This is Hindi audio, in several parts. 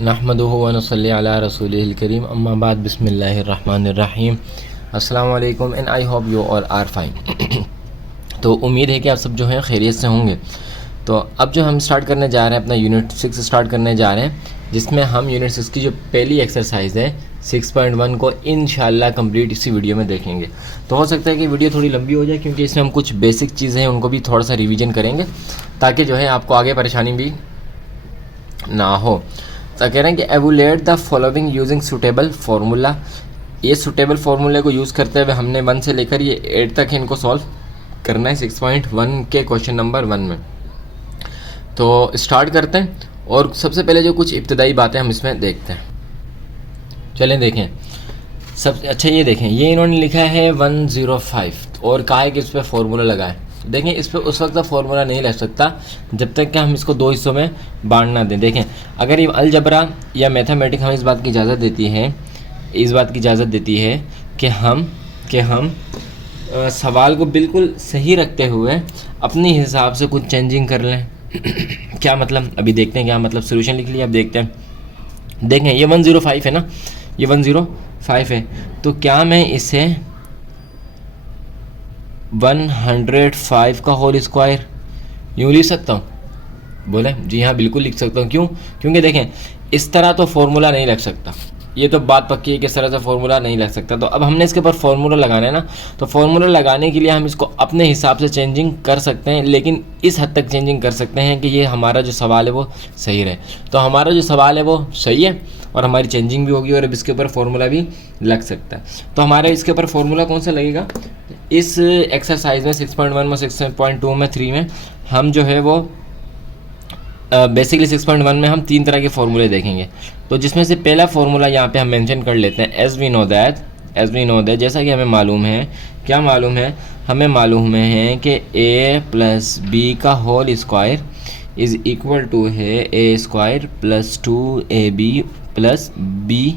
नहमदुहु व नसल्ली अला रसूलिहिल करीम अम्मा बाद बिस्मिल्लाहिर रहमानिर रहीम। अस्सलामु अलैकुम and I hope you all are fine. तो उम्मीद है कि आप सब जो हैं खैरियत से होंगे। तो अब जो हम स्टार्ट करने जा रहे हैं अपना यूनिट 6 स्टार्ट करने जा रहे हैं, जिसमें हम यूनिट 6 की जो पहली एक्सरसाइज है 6.1 को इंशाल्लाह कंप्लीट इसी वीडियो में देखेंगे। तो हो सकता है कि वीडियो थोड़ी लंबी हो जाए, क्योंकि इसमें हम कुछ बेसिक चीज़ें हैं उनको भी थोड़ा सा रिवीजन करेंगे, ताकि जो है आपको आगे परेशानी भी ना हो। तो कह रहे हैं कि evaluate the following using suitable formula. ये सूटेबल फार्मूले को यूज़ करते हुए हमने 1 से लेकर ये 8 तक इनको सॉल्व करना है 6.1 के क्वेश्चन नंबर 1 में। तो स्टार्ट करते हैं और सबसे पहले जो कुछ इब्तदाई बातें हम इसमें देखते हैं। चलें देखें। सब अच्छा ये देखें, ये इन्होंने लिखा है 105 और कहा है कि इस पर फार्मूला लगाए। देखें, इस पर उस वक्त फार्मूला नहीं लग सकता जब तक कि हम इसको 2 हिस्सों में बांट ना दें। देखें, अगर ये अलजबरा या मैथमेटिक्स हमें इस बात की इजाज़त देती है कि हम सवाल को बिल्कुल सही रखते हुए अपने हिसाब से कुछ चेंजिंग कर लें। क्या मतलब, अभी देखते हैं क्या मतलब। सोल्यूशन लिख लिया, अब देखते हैं। देखें, ये 105 है ना, ये 105 है, तो क्या मैं इसे 105 का होल स्क्वायर यूँ लिख सकता हूँ? बोले जी हाँ, बिल्कुल लिख सकता हूँ। क्यों? क्योंकि देखें, इस तरह तो फार्मूला नहीं लग सकता। ये तो बात पक्की है कि इस तरह से फार्मूला नहीं लग सकता। तो अब हमने इसके ऊपर फार्मूला लगाना है ना, तो फार्मूला लगाने के लिए हम इसको अपने हिसाब से चेंजिंग कर सकते हैं, लेकिन इस हद तक चेंजिंग कर सकते हैं कि ये हमारा जो सवाल है वो सही रहे। तो हमारा जो सवाल है वो सही है और हमारी चेंजिंग भी होगी और अब इसके ऊपर फार्मूला भी लग सकता है। तो हमारे इसके ऊपर फार्मूला कौन सा लगेगा? इस एक्सरसाइज में 6.1 में 6.2 में 3 में हम जो है वो बेसिकली 6.1 में हम 3 तरह के फार्मूले देखेंगे। तो जिसमें से पहला फार्मूला यहाँ पे हम मेंशन कर लेते हैं। एज वी नो दैट, जैसा कि हमें मालूम है, क्या मालूम है? हमें मालूम है कि a प्लस बी का whole square is equal to है a square plus 2ab plus b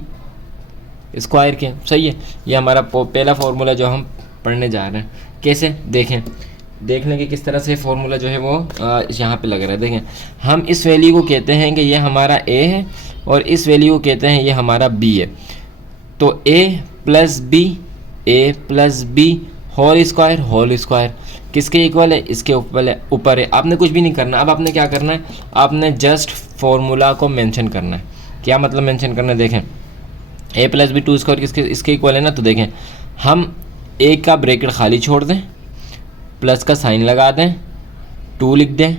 square के। सही है, ये हमारा पहला फार्मूला जो हम पढ़ने जा रहे हैं। कैसे? देख लें कि किस तरह से फार्मूला जो है वो यहाँ पे लग रहा है। देखें, हम इस वैल्यू को कहते हैं कि ये हमारा a है और इस वैल्यू को कहते हैं ये हमारा b है। तो a plus b whole square किसके इक्वल है? इसके ऊपर है। आपने कुछ भी नहीं करना। अब आपने क्या करना है? आपने जस्ट फार्मूला को मेंशन करना है। क्या मतलब मेंशन करना है? देखें, a प्लस बी 2 स्क्वायर इसके इक्वल है ना। तो देखें, हम a का ब्रैकेट खाली छोड़ दें, प्लस का साइन लगा दें, 2 लिख दें,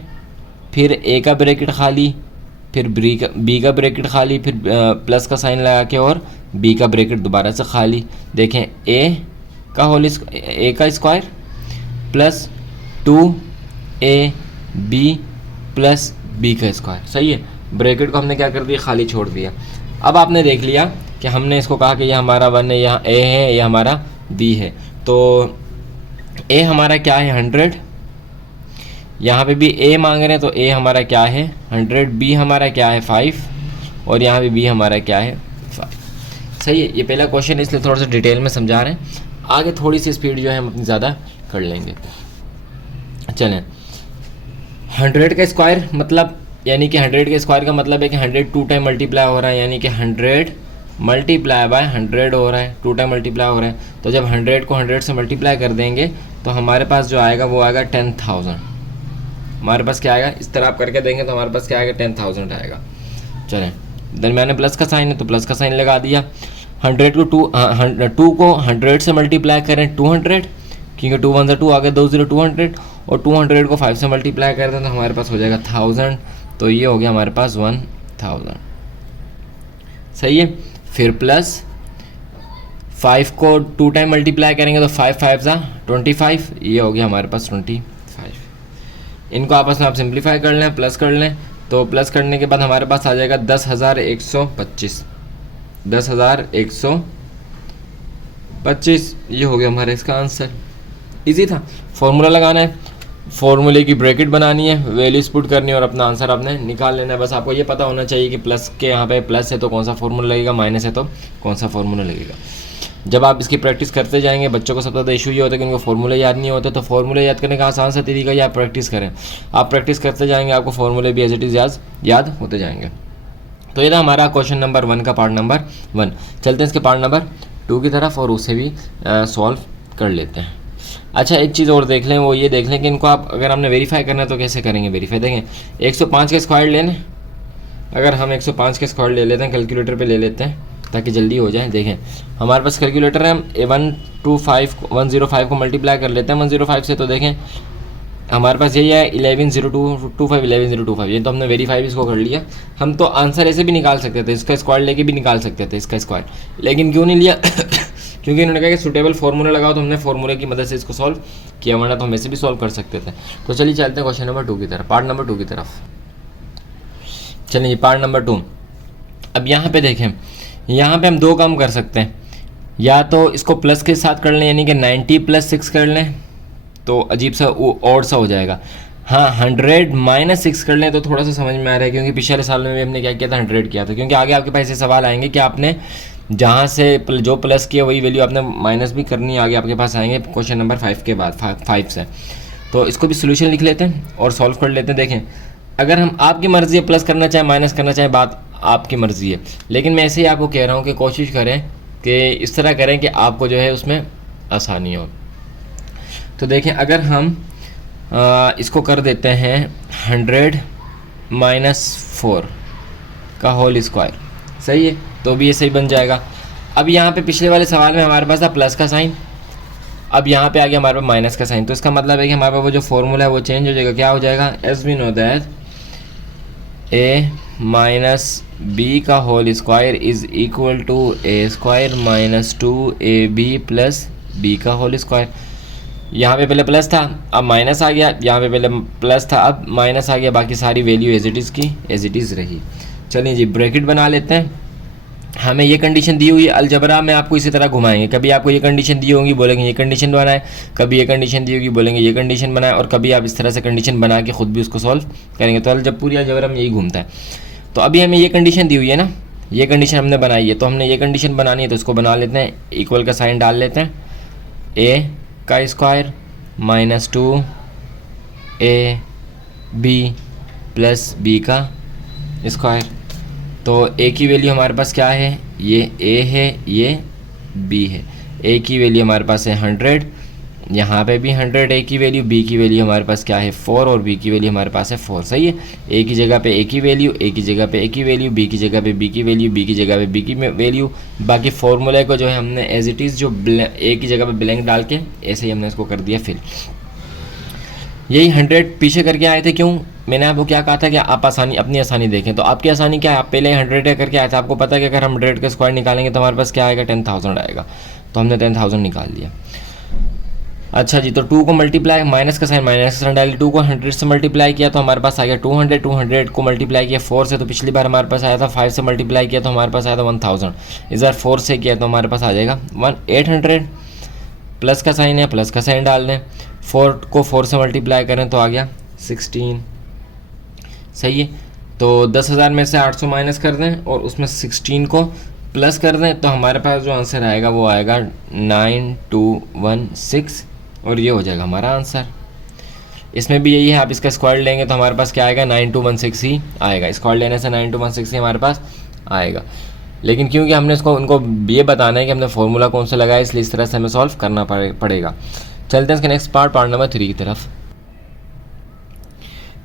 फिर a का ब्रैकेट खाली, फिर b का ब्रैकेट खाली, फिर प्लस का साइन लगा के और b का ब्रैकेट दोबारा से खाली। देखें, a का square plus 2ab plus b का स्क्वायर। सही है, ब्रैकेट को हमने क्या कर दिया? खाली छोड़ दिया। अब आपने देख लिया कि हमने इसको कहा कि यह हमारा 1 है, यहाँ a है, यह हमारा b है। तो a हमारा क्या है? 100। यहाँ पे भी a मांग रहे हैं, तो a हमारा क्या है? 100। b हमारा क्या है? 5। और यहाँ पे b हमारा क्या है? 5। सही है, ये पहला क्वेश्चन है, इसलिए थोड़ा सा डिटेल में समझा रहे हैं। आगे थोड़ी सी स्पीड जो है हम अपनी ज़्यादा कर लेंगे। चलें, 100 का स्क्वायर मतलब, यानी कि 100 के स्क्वायर का मतलब है कि 100 2 टाइम मल्टीप्लाई हो रहा है, यानी कि 100 मल्टीप्लाई बाय 100 हो रहा है, 2 टाइम मल्टीप्लाई हो रहा है। तो जब 100 को 100 से मल्टीप्लाई कर देंगे तो हमारे पास जो आएगा वो आएगा 10,000। हमारे पास क्या आएगा? इस तरह आप करके देंगे तो हमारे पास क्या आएगा? 10,000 आएगा। चलें, दरमियान में प्लस का साइन है तो प्लस का साइन लगा दिया। 100 को 2 को 100 से मल्टीप्लाई करें 200, क्योंकि 2 1 2 आ गए, 2 0 200, और 200 को 5 से मल्टीप्लाई कर दें तो हमारे पास हो जाएगा 1000। तो ये हो गया हमारे पास 1000। सही है, फिर प्लस 5 को 2 टाइम मल्टीप्लाई करेंगे तो 5 5 25, ये हो गया हमारे पास 25। इनको आपस में आप सिंप्लीफाई कर लें, प्लस कर लें, तो प्लस करने के बाद हमारे पास आ जाएगा 10,125। 10,125 ये हो गया हमारा इसका आंसर। इजी था। फॉर्मूला लगाना है, फॉर्मूले की ब्रैकेट बनानी है, वैल्यूज पुट करनी है और अपना आंसर आपने निकाल लेना है। बस आपको ये पता होना चाहिए कि प्लस के यहाँ पे प्लस है तो कौन सा फार्मूला लगेगा, माइनस है तो कौन सा फार्मूला लगेगा। जब आप इसकी प्रैक्टिस करते जाएंगे, बच्चों को सबसे ज़्यादा इशू ये होता है कि उनको फार्मूले याद नहीं होते। तो फार्मूले याद करने का आसान सा तरीका ये, आप प्रैक्टिस करें। आप प्रैक्टिस करते जाएंगे, आपको फार्मूले भी एज इट इज़ याद होते जाएंगे। तो ये था हमारा क्वेश्चन नंबर 1 का पार्ट नंबर 1। चलते हैं इसके पार्ट नंबर 2 की तरफ और उसे भी सॉल्व कर लेते हैं। अच्छा, एक चीज़ और देख लें, वो ये देख लें कि इनको आप अगर हमने वेरीफाई करना है तो कैसे करेंगे वेरीफाई। देखें 105 के स्क्वायर ले लें, अगर हम 105 के स्क्वायर ले लेते हैं, कैलकुलेटर पे ले लेते हैं ताकि जल्दी हो जाए। देखें हमारे पास कैलकुलेटर है, हम 105 को मल्टीप्लाई कर लेते हैं 105 से, तो देखें हमारे पास यही है 11,025 ये तो हमने वेरीफाई भी इसको कर लिया। हम तो आंसर ऐसे भी निकाल सकते थे, इसका स्क्वायर लेके भी निकाल सकते थे इसका स्क्वायर, लेकिन क्यों नहीं लिया क्योंकि इन्होंने कहा कि सुटेबल फार्मूला लगाओ, तो हमने फार्मूले की मदद से इसको सॉल्व किया, वरना तो हम ऐसे भी सॉल्व कर सकते थे। तो चलिए चलते हैं क्वेश्चन नंबर 2 की तरफ, पार्ट नंबर 2 की तरफ। चलिए पार्ट नंबर 2। अब यहाँ पे देखें, यहाँ पे हम 2 काम कर सकते हैं, या तो इसको प्लस के साथ कर लें, यानी कि 90 + 6 कर लें तो अजीब सा ऑड सा हो जाएगा। हाँ, 100 - 6 कर लें तो थोड़ा सा समझ में आ रहा है, क्योंकि पिछले साल में भी हमने क्या किया था, 100 किया था। क्योंकि आगे आपके पास ऐसे सवाल आएंगे कि आपने जहाँ से जो प्लस किया वही वैल्यू आपने माइनस भी करनी है, आगे आपके पास आएंगे क्वेश्चन नंबर 5 के बाद 5 से। तो इसको भी सोल्यूशन लिख लेते हैं और सॉल्व कर लेते हैं। देखें अगर हम, आपकी मर्ज़ी है प्लस करना चाहे माइनस करना चाहे, बात आपकी मर्ज़ी है, लेकिन मैं ऐसे ही आपको कह रहा हूँ कि कोशिश करें कि इस तरह करें कि आपको जो है उसमें आसानी हो। तो देखें अगर हम इसको कर देते हैं 100 - 4 का होल स्क्वायर, सही है, तो भी ये सही बन जाएगा। अब यहाँ पे पिछले वाले सवाल में हमारे पास था प्लस का साइन, अब यहाँ पे आ गया हमारे पास माइनस का साइन, तो इसका मतलब है कि हमारे पास वो जो फॉर्मूला है वो चेंज हो जाएगा। क्या हो जाएगा, as we know that a - b का whole square is equal to a² - 2ab + b का होल स्क्वायर। यहाँ पे पहले प्लस था, अब माइनस आ गया, यहाँ पे पहले प्लस था, अब माइनस आ गया, बाकी सारी वैल्यू एज इट इज़ की एज इट इज़ रही। चलिए जी ब्रैकेट बना लेते हैं। हमें ये कंडीशन दी हुई है, अलजबरा में आपको इसी तरह घुमाएंगे, कभी आपको ये कंडीशन दी होगी बोलेंगे ये कंडीशन बनाए, कभी ये कंडीशन दी होगी बोलेंगे ये कंडीशन बनाए, और कभी आप इस तरह से कंडीशन बना के खुद भी उसको सॉल्व करेंगे। तो जब पूरी अलजबरा में यही घूमता है। तो अभी हमें ये कंडीशन दी हुई है ना, ये कंडीशन हमने बनाई है, तो हमने ये कंडीशन बनानी है, तो इसको बना लेते हैं, इक्वल का साइन डाल लेते हैं, a का स्क्वायर - 2ab + b का स्क्वायर। तो a की वैल्यू हमारे पास क्या है, ये a है, ये b है। a की वैल्यू हमारे पास है 100, यहाँ पे भी 100 a की वैल्यू, b की वैल्यू हमारे पास क्या है 4, और b की वैल्यू हमारे पास है 4, सही है। a की जगह पे a की वैल्यू, a की जगह पे a की वैल्यू, b की जगह पे b की वैल्यू, b की जगह पे b की वैल्यू। बाकी फॉर्मूले को जो है हमने एज इट इज़ जो a की जगह पे ब्लैंक डाल के ऐसे ही हमने इसको कर दिया। फिर यही 100 पीछे करके आए थे, क्यों, मैंने आपको क्या कहा था कि आप अपनी आसानी देखें। तो आपकी आसानी क्या है, आप पहले 100 करके आए थे, आपको पता है कि अगर हम 100 का स्क्वायर निकालेंगे तो हमारे पास क्या आएगा, 10,000 आएगा, तो हमने 10,000 निकाल दिया। अच्छा जी, तो 2 को मल्टीप्लाई, माइनस का साइन डाली, 2 को 100 से मल्टीप्लाई किया तो हमारे पास आ गया 200, 200 को मल्टीप्लाई किया 4 से, तो पिछली बार हमारे पास आया था 5 से मल्टीप्लाई किया तो हमारे पास आया था 1000, इस बार 4 से किया तो हमारे पास आ जाएगा 800। प्लस का साइन है, प्लस का साइन डाल दें, 4 को 4 से मल्टीप्लाई करें तो आ गया 16, सही है। तो 10,000 में से 800 माइनस कर दें और उसमें 16 को प्लस कर दें, तो हमारे पास जो आंसर आएगा वो आएगा 9216, और ये हो जाएगा हमारा आंसर। इसमें भी यही है, आप इसका स्क्वायर लेंगे तो हमारे पास क्या आएगा, 9216 ही आएगा। स्क्वायर लेने से 9216 ही हमारे पास आएगा, लेकिन क्योंकि हमने उसको उनको ये बताना है कि हमने फॉर्मूला कौन सा लगाया, इसलिए इस तरह से हमें सॉल्व करना पड़ेगा। चलते हैं इसके नेक्स्ट पार्ट नंबर 3 की तरफ।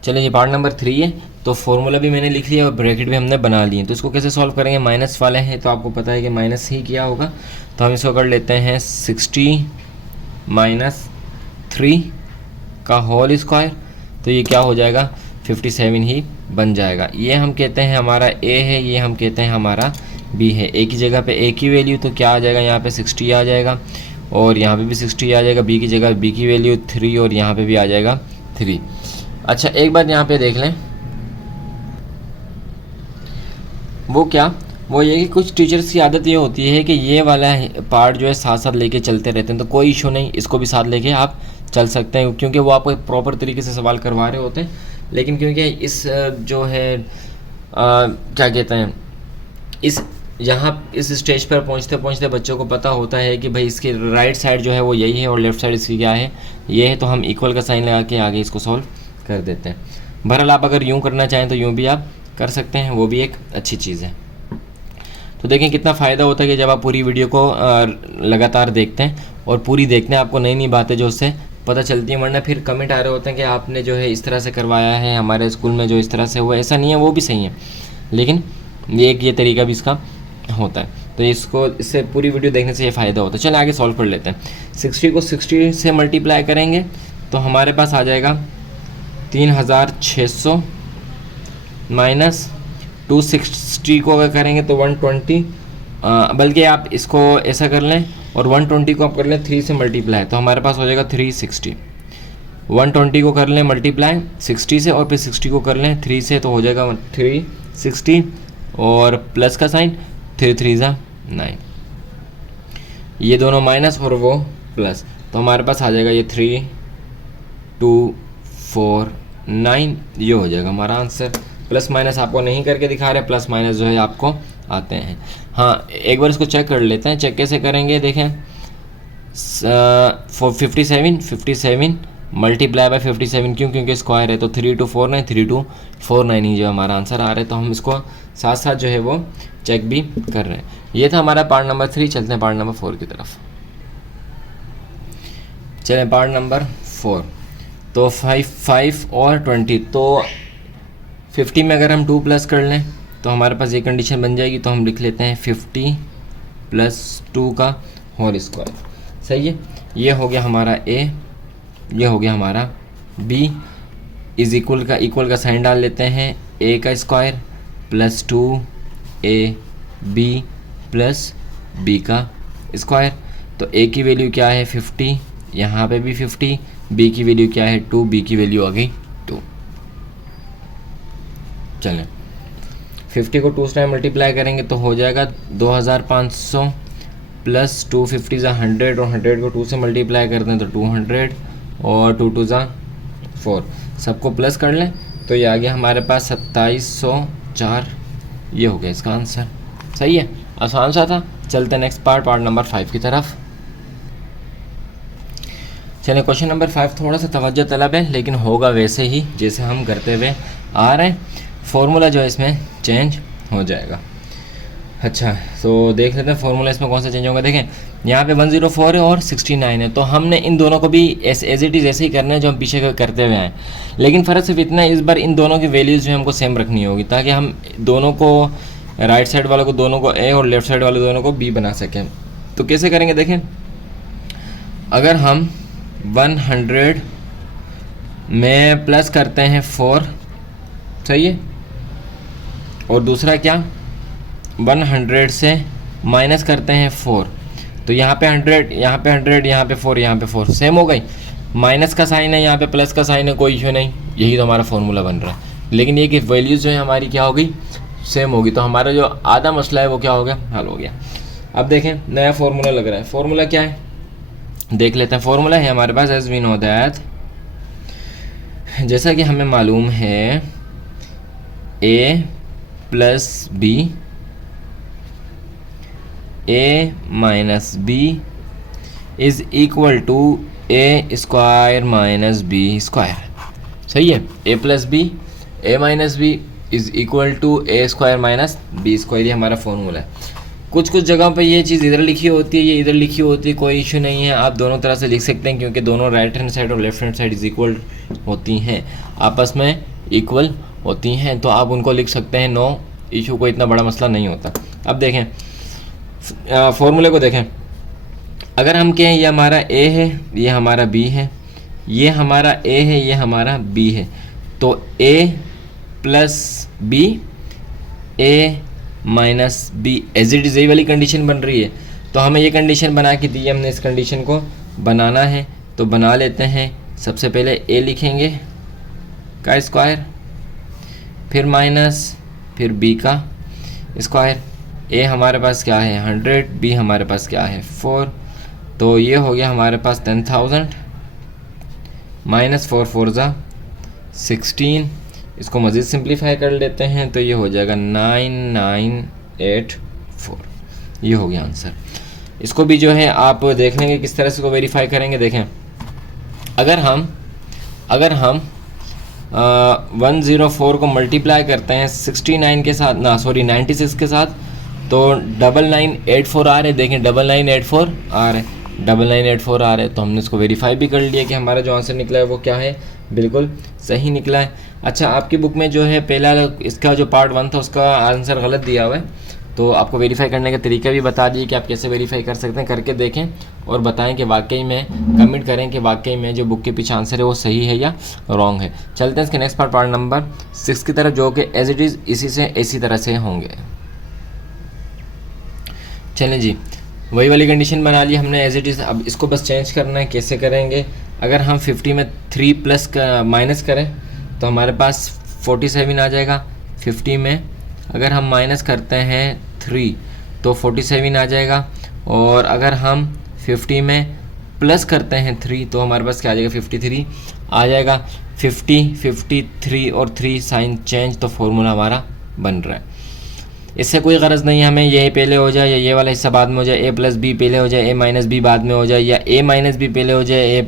चलिए ये पार्ट नंबर 3 है, तो फॉर्मूला भी मैंने लिख लिया और ब्रैकेट भी हमने बना लिए। तो इसको कैसे सॉल्व करेंगे, माइनस वाले हैं तो आपको पता है कि माइनस ही किया होगा, तो हम इसको कर लेते हैं 60 - 3 का होल स्क्वायर, तो ये क्या हो जाएगा 57 ही बन जाएगा। ये हम कहते हैं हमारा a है, ये हम कहते हैं हमारा b है। a की जगह पे a की वैल्यू तो क्या आ जाएगा, यहाँ पे 60 आ जाएगा, और यहाँ पे भी 60 आ जाएगा। b की जगह b की वैल्यू 3, और यहाँ पे भी आ जाएगा 3। अच्छा एक बात यहाँ पे देख लें, वो क्या, वो ये कि कुछ टीचर्स की आदत ये होती है कि ये वाला पार्ट जो है साथ साथ लेके चलते रहते हैं, तो कोई इशू नहीं, इसको भी साथ लेके आप चल सकते हैं, क्योंकि वो आपको प्रॉपर तरीके से सवाल करवा रहे होते हैं। लेकिन क्योंकि इस जो है क्या कहते हैं, इस स्टेज पर पहुंचते पहुंचते बच्चों को पता होता है कि भाई इसकी राइट साइड जो है वो यही है और लेफ़्ट साइड इसकी क्या है, ये है, तो हम इक्वल का साइन लगा के आगे इसको सॉल्व कर देते हैं। बहरहाल आप अगर यूँ करना चाहें तो यूँ भी आप कर सकते हैं, वो भी एक अच्छी चीज़ है। तो देखें कितना फ़ायदा होता है कि जब आप पूरी वीडियो को लगातार देखते हैं और पूरी देखते हैं, आपको नई नई बातें जो उससे पता चलती हैं। वरना फिर कमेंट आ रहे होते हैं कि आपने जो है इस तरह से करवाया है, हमारे स्कूल में जो इस तरह से हुआ, ऐसा नहीं है, वो भी सही है, लेकिन ये तरीका भी इसका होता है। तो इससे पूरी वीडियो देखने से ये फ़ायदा होता है। चलिए आगे सॉल्व कर लेते हैं। 60 को 60 से मल्टीप्लाई करेंगे तो हमारे पास आ जाएगा 3600 माइनस 260 को अगर करेंगे तो 120, बल्कि आप इसको ऐसा कर लें और 120 को आप कर लें 3 से मल्टीप्लाई, तो हमारे पास हो जाएगा 360। 120 को कर लें मल्टीप्लाई 60 से और फिर 60 को कर लें 3 से, तो हो जाएगा 360 और प्लस का साइन 3 3 ज़ा 9, ये दोनों माइनस और वो प्लस, तो हमारे पास आ जाएगा ये 3 2 4 9, ये हो जाएगा हमारा आंसर। प्लस माइनस आपको नहीं करके दिखा रहे, प्लस माइनस जो है आपको आते हैं। हाँ, एक बार इसको चेक कर लेते हैं। चेक कैसे करेंगे, देखें 57 मल्टीप्लाई बाय 57, क्यों? क्योंकि स्क्वायर है, तो 3 2 4 9, 3 2 4 9 ही जो हमारा आंसर आ रहा है। तो हम इसको साथ साथ जो है वो चेक भी कर रहे हैं। ये था हमारा पार्ट नंबर 3। चलते हैं पार्ट नंबर 4 की तरफ। चलें पार्ट नंबर 4। तो 5 और 20, तो 50 में अगर हम 2 प्लस कर लें तो हमारे पास ये कंडीशन बन जाएगी। तो हम लिख लेते हैं 50 + 2 का होल स्क्वायर। सही है, ये हो गया हमारा ए, ये हो गया हमारा बी। इज इक्वल का साइन डाल लेते हैं, ए का स्क्वायर + 2ab + बी का स्क्वायर। तो ए की वैल्यू क्या है 50, यहाँ पे भी 50, बी की वैल्यू क्या है 2, बी की वैल्यू आ गई 2। चलें 50 को 2 से मल्टीप्लाई करेंगे तो हो जाएगा 2500 + 250 ज़ा 100, और 100 को 2 से मल्टीप्लाई कर दें तो 200 और 2 2 ज़ा 4, सबको प्लस कर लें तो ये आ गया हमारे पास 2704। ये हो गया इसका आंसर। सही है, आसान सा था। चलते हैं नेक्स्ट पार्ट नंबर 5 की तरफ। चलिए क्वेश्चन नंबर 5 थोड़ा सा तवज्जो तलब है, लेकिन होगा वैसे ही जैसे हम करते हुए आ रहे हैं। फॉर्मूला जो है इसमें चेंज हो जाएगा। अच्छा, तो देख लेते हैं फॉर्मूला इसमें कौन सा चेंज होगा। देखें यहाँ पे 104 है और 69 है, तो हमने इन दोनों को भी एज इट इज़ ऐसे ही करना है जो हम पीछे करते हुए आए। लेकिन फ़र्क सिर्फ इतना है, इस बार इन दोनों की वैल्यूज़ जो है हमको सेम रखनी होगी, ताकि हम दोनों को, राइट साइड वालों को दोनों को ए और लेफ़्ट साइड वाले दोनों को बी बना सकें। तो कैसे करेंगे, देखें अगर हम 100 में प्लस करते हैं 4, सही है, और दूसरा क्या 100 से माइनस करते हैं 4, तो यहाँ पे 100, यहाँ पे 100, यहाँ पे 4, यहाँ पे 4, सेम हो गई। माइनस का साइन है, यहाँ पे प्लस का साइन है, कोई इशू नहीं, यही तो हमारा फॉर्मूला बन रहा है। लेकिन ये कि वैल्यूज़ जो है हमारी क्या होगी, सेम होगी। तो हमारा जो आधा मसला है वो क्या हो गया, हल हो गया। अब देखें नया फार्मूला लग रहा है। फार्मूला क्या है देख लेते हैं। फार्मूला है हमारे पास एज वी नो दैट, जैसा कि हमें मालूम है a + b, a - b is equal to a² - b²। सही है, a + b, a - b is equal to a² - b²। ये हमारा फॉर्मूला है। कुछ जगहों पे ये चीज़ इधर लिखी होती है, ये इधर लिखी होती है, कोई इशू नहीं है, आप दोनों तरह से लिख सकते हैं, क्योंकि दोनों राइट हैंड साइड और left hand side is equal होती हैं, आपस में इक्वल होती हैं, तो आप उनको लिख सकते हैं, नो इशू, कोई इतना बड़ा मसला नहीं होता। अब देखें फॉर्मूले को देखें, अगर हम कहें ये हमारा a है, ये हमारा b है, ये हमारा a है, ये हमारा b है, तो a + b, a - b as it is यही वाली कंडीशन बन रही है। तो हमें ये कंडीशन बना के दी है, हमने इस कंडीशन को बनाना है, तो बना लेते हैं। सबसे पहले a लिखेंगे का स्क्वायर, फिर माइनस, फिर b का स्क्वायर। a हमारे पास क्या है 100, b हमारे पास क्या है 4, तो ये हो गया हमारे पास 10,000 - 4 4 ज़ा 16। इसको मज़ीद सिंप्लीफाई कर लेते हैं तो ये हो जाएगा 9984। ये हो गया आंसर। इसको भी जो है आप देख लेंगे किस तरह से को वेरीफाई करेंगे। देखें अगर हम 104 को मल्टीप्लाई करते हैं 69 के साथ, ना सॉरी 96 के साथ, तो 9984 आ रहे, देखें 9984 आ रहे, 9984 आ रहे, तो हमने इसको वेरीफाई भी कर लिया कि हमारा जो आंसर निकला है वो क्या है, बिल्कुल सही निकला है। अच्छा, आपकी बुक में जो है पहला इसका जो पार्ट 1 था उसका आंसर गलत दिया हुआ है, तो आपको वेरीफाई करने का तरीका भी बता दिए कि आप कैसे वेरीफाई कर सकते हैं, करके देखें और बताएं कि वाकई में, कमेंट करें कि वाकई में जो बुक के पीछे आंसर है वो सही है या रॉन्ग है। चलते हैं इसके नेक्स्ट पार्ट नंबर 6 की तरफ, जो कि एज इट इज़ इसी तरह से होंगे। चलें जी, वही वाली कंडीशन बना ली हमने एज इट इज़। अब इसको बस चेंज करना है, कैसे करेंगे? अगर हम 50 में 3 प्लस का माइनस करें तो हमारे पास 47 आ जाएगा। 50 में अगर हम माइनस करते हैं 3 तो 47 आ जाएगा, और अगर हम 50 में प्लस करते हैं 3 तो हमारे पास क्या आ जाएगा, 53 आ जाएगा। 50, 53 और 3 साइन चेंज, तो फॉर्मूला हमारा बन रहा है। इससे कोई गरज नहीं है हमें ये पहले हो जाए या ये वाला हिस्सा बाद में हो जाए, ए प्लस बी पहले हो जाए, ए माइनस बी बाद में हो जाए, या ए माइनस बी पहले हो जाए, ए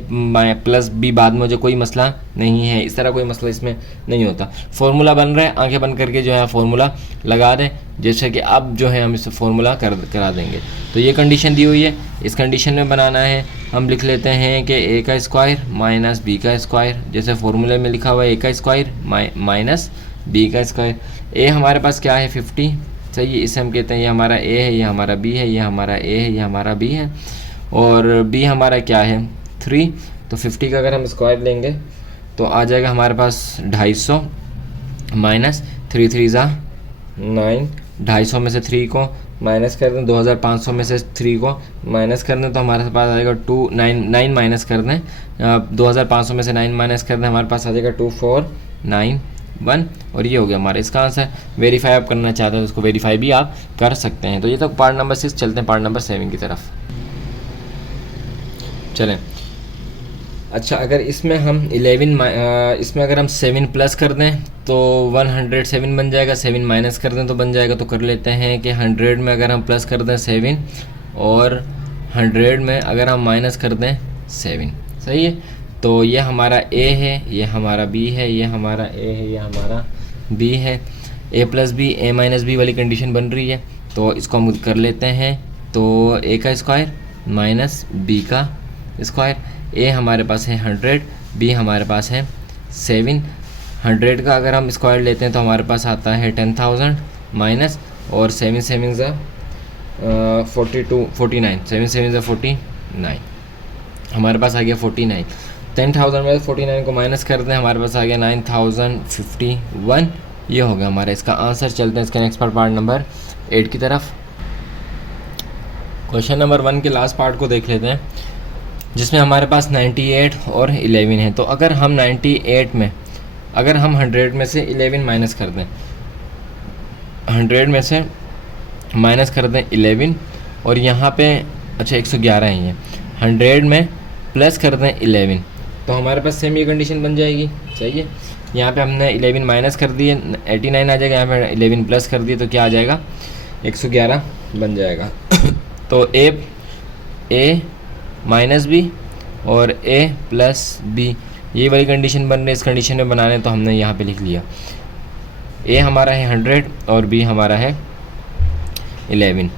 प्लस बी बाद में हो जाए, कोई मसला नहीं है। इस तरह कोई मसला इसमें नहीं होता। फार्मूला बन रहा है, आंखें बंद करके जो है फार्मूला लगा दें, जैसे कि अब जो है हम इस फार्मूला करा देंगे। तो ये कंडीशन दी हुई है, इस कंडीशन में बनाना है। हम लिख लेते हैं कि ए का स्क्वायर माइनस बी का स्क्वायर, जैसे फार्मूले में लिखा हुआ है ए का स्क्वायर माइनस बी का स्क्वायर। ए हमारे पास क्या है, 50, सही है। इसे हम कहते हैं ये हमारा ए है, ये हमारा बी है, ये हमारा ए है, ये हमारा बी है, और बी हमारा क्या है, 3। तो 50 का अगर हम स्क्वायर लेंगे तो आ जाएगा हमारे पास 250 माइनस 3 3 ज़ा 9। 250 में से 3 को माइनस कर दें, 2500 में से 3 को माइनस कर दें तो हमारे पास आ जाएगा 9 माइनस कर दें, 2500 में से 9 माइनस कर दें, हमारे पास आ जाएगा 2491, और ये हो गया हमारा इसका आंसर। वेरीफाई आप करना चाहते हैं तो उसको वेरीफाई भी आप कर सकते हैं। तो ये तो पार्ट नंबर 6, चलते हैं पार्ट नंबर 7 की तरफ। चलें, अच्छा, अगर इसमें हम 11 इसमें अगर हम 7 प्लस कर दें तो 107 बन जाएगा, 7 माइनस कर दें तो बन जाएगा। तो कर लेते हैं कि 100 में अगर हम प्लस कर दें 7 और 100 में अगर हम माइनस कर दें 7, सही है। तो ये हमारा ए है, ये हमारा बी है, ये हमारा ए है, ये हमारा बी है। ए plus B, A minus B वाली कंडीशन बन रही है, तो इसको हम कर लेते हैं। तो ए का स्क्वायर माइनस बी का स्क्वायर, ए हमारे पास है 100, बी हमारे पास है 7। 100 का अगर हम स्क्वायर लेते हैं तो हमारे पास आता है 10,000 माइनस, और 7 7 ज़ा 49, 7 7 ज़ा 49, हमारे पास आ गया 49। 10,000 में 49 को माइनस कर दें, हमारे पास आ गया 9,051। ये हो गया हमारा इसका आंसर। चलते हैं इसके नेक्स्ट पार्ट नंबर 8 की तरफ। क्वेश्चन नंबर 1 के लास्ट पार्ट को देख लेते हैं, जिसमें हमारे पास 98 और 11 है। तो अगर हम 98 में अगर हम 100 में से 11 माइनस कर दें, 100 में से माइनस कर दें 11, और यहाँ पे अच्छा 111 है ये, 100 में प्लस कर दें 11 तो हमारे पास सेम ये कंडीशन बन जाएगी, सही है। यहाँ पे हमने 11 माइनस कर दिए 89 आ जाएगा, यहाँ पे 11 प्लस कर दिए तो क्या आ जाएगा, 111 बन जाएगा। तो ए माइनस बी और ए प्लस बी, ये वाली कंडीशन बन रही है। इस कंडीशन में बनाने तो हमने यहाँ पे लिख लिया, ए हमारा है 100 और बी हमारा है 11।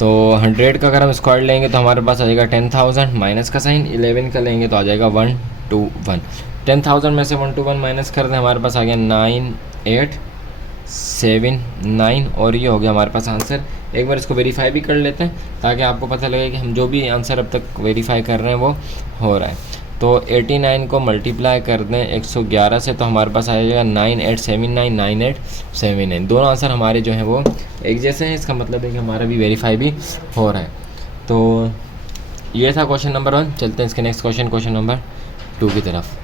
तो 100 का अगर हम स्क्वायर लेंगे तो हमारे पास आ जाएगा 10,000 माइनस का साइन, 11 का लेंगे तो आ जाएगा 121। 10,000 में से 121 माइनस कर दें, हमारे पास आ गया 9879, और ये हो गया हमारे पास आंसर। एक बार इसको वेरीफाई भी कर लेते हैं ताकि आपको पता लगे कि हम जो भी आंसर अब तक वेरीफाई कर रहे हैं वो हो रहा है। तो 89 को मल्टीप्लाई कर दें 111 से तो हमारे पास आ जाएगा 9879, दोनों आंसर हमारे जो हैं वो एक जैसे हैं। इसका मतलब है कि हमारा भी वेरीफाई भी हो रहा है। तो ये था क्वेश्चन नंबर 1। चलते हैं इसके नेक्स्ट क्वेश्चन नंबर 2 की तरफ।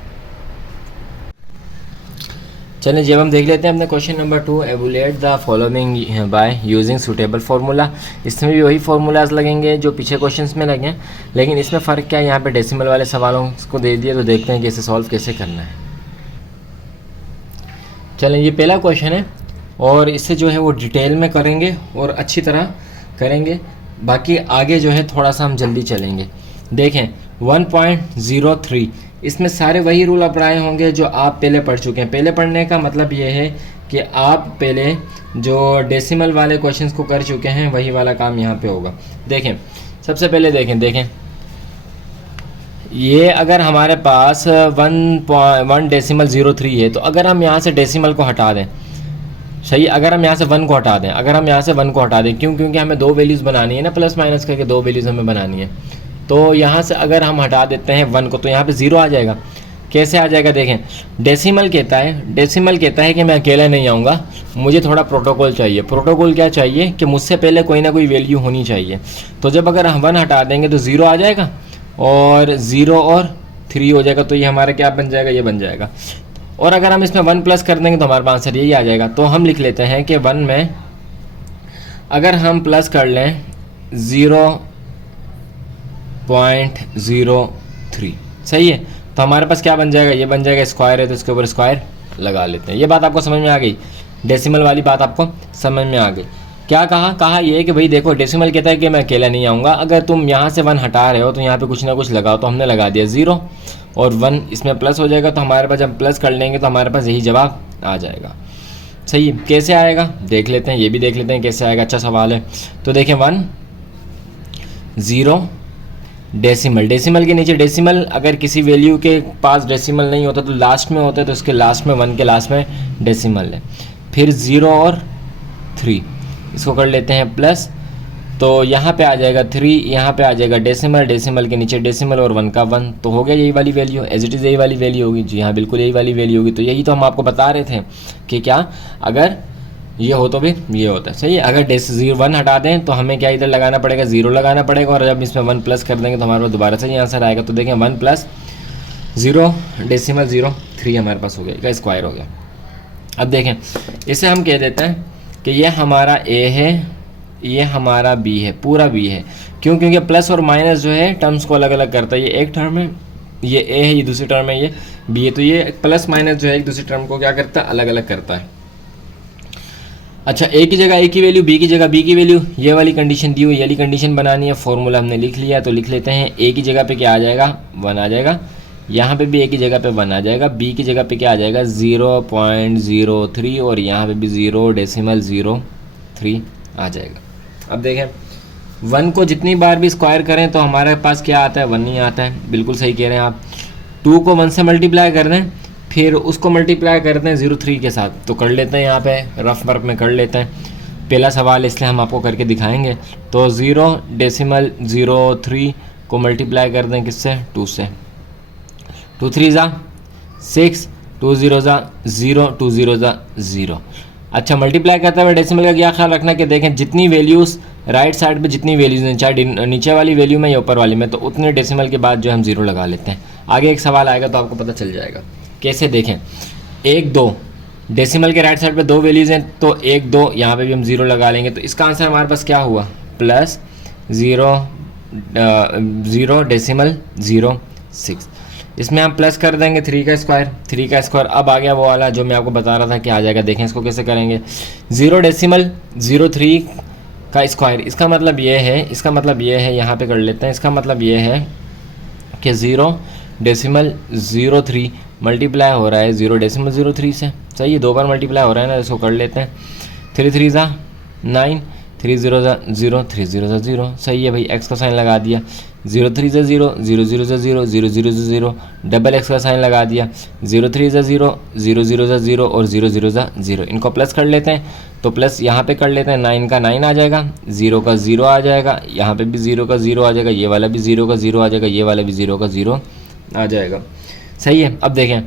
चलिए जब हम देख लेते हैं अपने question number 2, evaluate the following by using suitable formula. इसमें भी वही फार्मूलाज लगेंगे जो पीछे क्वेश्चंस में लगे हैं, लेकिन इसमें फ़र्क क्या है, यहाँ पे डेसिमल वाले सवालों को दे दिया। तो देखते हैं कि इसे सॉल्व कैसे करना है। चलें, ये पहला क्वेश्चन है और इससे जो है वो डिटेल में करेंगे और अच्छी तरह करेंगे। बाकी आगे जो है थोड़ा सा हम जल्दी चलेंगे। देखें 1.03 इसमें सारे वही रूल अप्लाई होंगे जो आप पहले पढ़ चुके हैं। पहले पढ़ने का मतलब ये है कि आप पहले जो डेसिमल वाले क्वेश्चंस को कर चुके हैं वही वाला काम यहाँ पे होगा। देखें, सबसे पहले देखें ये अगर हमारे पास 1.103 है, तो अगर हम यहाँ से डेसिमल को हटा दें, सही, अगर हम यहाँ से 1 को हटा दें, क्यों? क्योंकि हमें दो वैल्यूज़ बनानी है ना, प्लस माइनस करके दो वैल्यूज़ हमें बनानी है। तो यहाँ से अगर हम हटा देते हैं 1 को, तो यहाँ पे 0 आ जाएगा। कैसे आ जाएगा? देखें, डेसिमल कहता है कि मैं अकेला नहीं आऊँगा, मुझे थोड़ा प्रोटोकॉल चाहिए। प्रोटोकॉल क्या चाहिए? कि मुझसे पहले कोई ना कोई वैल्यू होनी चाहिए। तो जब अगर हम 1 हटा देंगे तो 0 आ जाएगा, और 0 और 3 हो जाएगा। तो ये हमारा क्या बन जाएगा? ये बन जाएगा। और अगर हम इसमें 1 प्लस कर देंगे तो हमारे पास आंसर यही आ जाएगा। तो हम लिख लेते हैं कि 1 में अगर हम प्लस कर लें 0.03, सही है, तो हमारे पास क्या बन जाएगा? ये बन जाएगा। स्क्वायर है तो इसके ऊपर स्क्वायर लगा लेते हैं। ये बात आपको समझ में आ गई? डेसिमल वाली बात आपको समझ में आ गई? क्या कहा ये कि भाई देखो, डेसिमल कहता है कि मैं अकेला नहीं आऊँगा, अगर तुम यहाँ से 1 हटा रहे हो तो यहाँ पे कुछ ना कुछ लगाओ। तो हमने लगा दिया 0 और 1 इसमें प्लस हो जाएगा। तो हमारे पास जब प्लस कर लेंगे तो हमारे पास यही जवाब आ जाएगा। सही है। कैसे आएगा देख लेते हैं, ये भी देख लेते हैं कैसे आएगा। अच्छा सवाल है। तो देखें 1 0 डेसिमल के नीचे डेसिमल, अगर किसी वैल्यू के पास डेसिमल नहीं होता तो लास्ट में होता है, तो इसके लास्ट में 1 के लास्ट में डेसिमल है। फिर 0 और 3 इसको कर लेते हैं प्लस, तो यहाँ पे आ जाएगा 3, यहाँ पे आ जाएगा डेसिमल के नीचे डेसिमल और 1 का 1, तो हो गया यही वाली वैल्यू, एज इट इज़ यही वाली वैल्यू होगी। जी हाँ, बिल्कुल यही वाली वैल्यू होगी। तो यही तो हम आपको बता रहे थे कि क्या, अगर ये हो तो भी ये होता है। सही है। अगर 1 हटा दें तो हमें क्या इधर लगाना पड़ेगा? 0 लगाना पड़ेगा, और जब इसमें 1 प्लस कर देंगे तो हमारे पास दोबारा से ये आंसर आएगा। तो देखें 1 प्लस 0 डेसिमल 0 3 हमारे पास हो गया, इसका स्क्वायर हो गया। अब देखें, इसे हम कह देते हैं कि ये हमारा ए है, ये हमारा बी है, पूरा बी है। क्यों? क्योंकि प्लस और माइनस जो है टर्म्स को अलग अलग करता है। ये एक टर्म है, ये ए है, ये दूसरी टर्म है, ये बी है। तो ये प्लस माइनस जो है एक दूसरी टर्म को क्या करता है? अलग अलग करता है। अच्छा, ए की जगह ए की वैल्यू, बी की जगह बी की वैल्यू, ये वाली कंडीशन दी हुई, ये वाली कंडीशन बनानी है। फॉर्मूला हमने लिख लिया, तो लिख लेते हैं। ए की जगह पे क्या आ जाएगा? 1 आ जाएगा। यहाँ पे भी ए की जगह पे 1 आ जाएगा। बी की जगह पे क्या आ जाएगा? 0.03, और यहाँ पे भी 0.03 आ जाएगा। अब देखें, 1 को जितनी बार भी स्क्वायर करें तो हमारे पास क्या आता है? 1 नहीं आता है। बिल्कुल सही कह रहे हैं आप। 2 को 1 से मल्टीप्लाई कर दें, फिर उसको मल्टीप्लाई करते हैं 0.3 के साथ, तो कर लेते हैं। यहाँ पे रफ वर्क में कर लेते हैं। पहला सवाल इसलिए हम आपको करके दिखाएंगे। तो 0.03 को मल्टीप्लाई कर दें किससे? 2 से। 2 3 ज़ा 6, 2 0 ज़ा 0, 2 0 ज़ा 0। अच्छा, मल्टीप्लाई करते हुए डेसिमल का क्या ख्याल रखना कि देखें जितनी वैल्यूज़ राइट साइड पे जितनी वैल्यूज़ हैं, चाहे नीचे वाली वैल्यू में या ऊपर वाली में, तो उतने डेसिमल के बाद जो हम 0 लगा लेते हैं। आगे एक सवाल आएगा तो आपको पता चल जाएगा। कैसे देखें, 1 2 डेसिमल के राइट साइड पे 2 वैल्यूज़ हैं, तो 1 2 यहाँ पे भी हम 0 लगा लेंगे। तो इसका आंसर हमारे पास क्या हुआ? Plus 0 decimal 0.6। इसमें हम प्लस कर देंगे 3 का स्क्वायर। अब आ गया वो वाला जो मैं आपको बता रहा था कि आ जाएगा। देखें इसको कैसे करेंगे। 0.03 का स्क्वायर, इसका मतलब ये है, यहाँ पे कर लेते हैं। इसका मतलब ये है कि 0.03 मल्टीप्लाई हो रहा है 0.03 से। सही है, 2 बार मल्टीप्लाई हो रहा है ना, इसको कर लेते हैं। 3 3 ज़ा 9, 3 0 ज़ा 0, 3 0 ज़ा 0। सही है भाई, एक्स का साइन लगा दिया। 0 3 ज़ा 0, 0 0 ज़ा 0, 0 0 ज़ा 0, डबल एक्स का साइन लगा दिया। 0 3 ज़ा 0, 0 0 ज़ा 0 और 0 0 ज़ा 0। इनको प्लस कर लेते हैं, तो प्लस यहाँ पे कर लेते हैं। 9 का 9 आ जाएगा, 0 का 0 आ जाएगा, यहाँ पे भी 0 का 0 आ जाएगा, ये वाला भी 0 का 0 आ जाएगा, ये वाला भी 0 का 0 आ जाएगा। सही है। अब देखें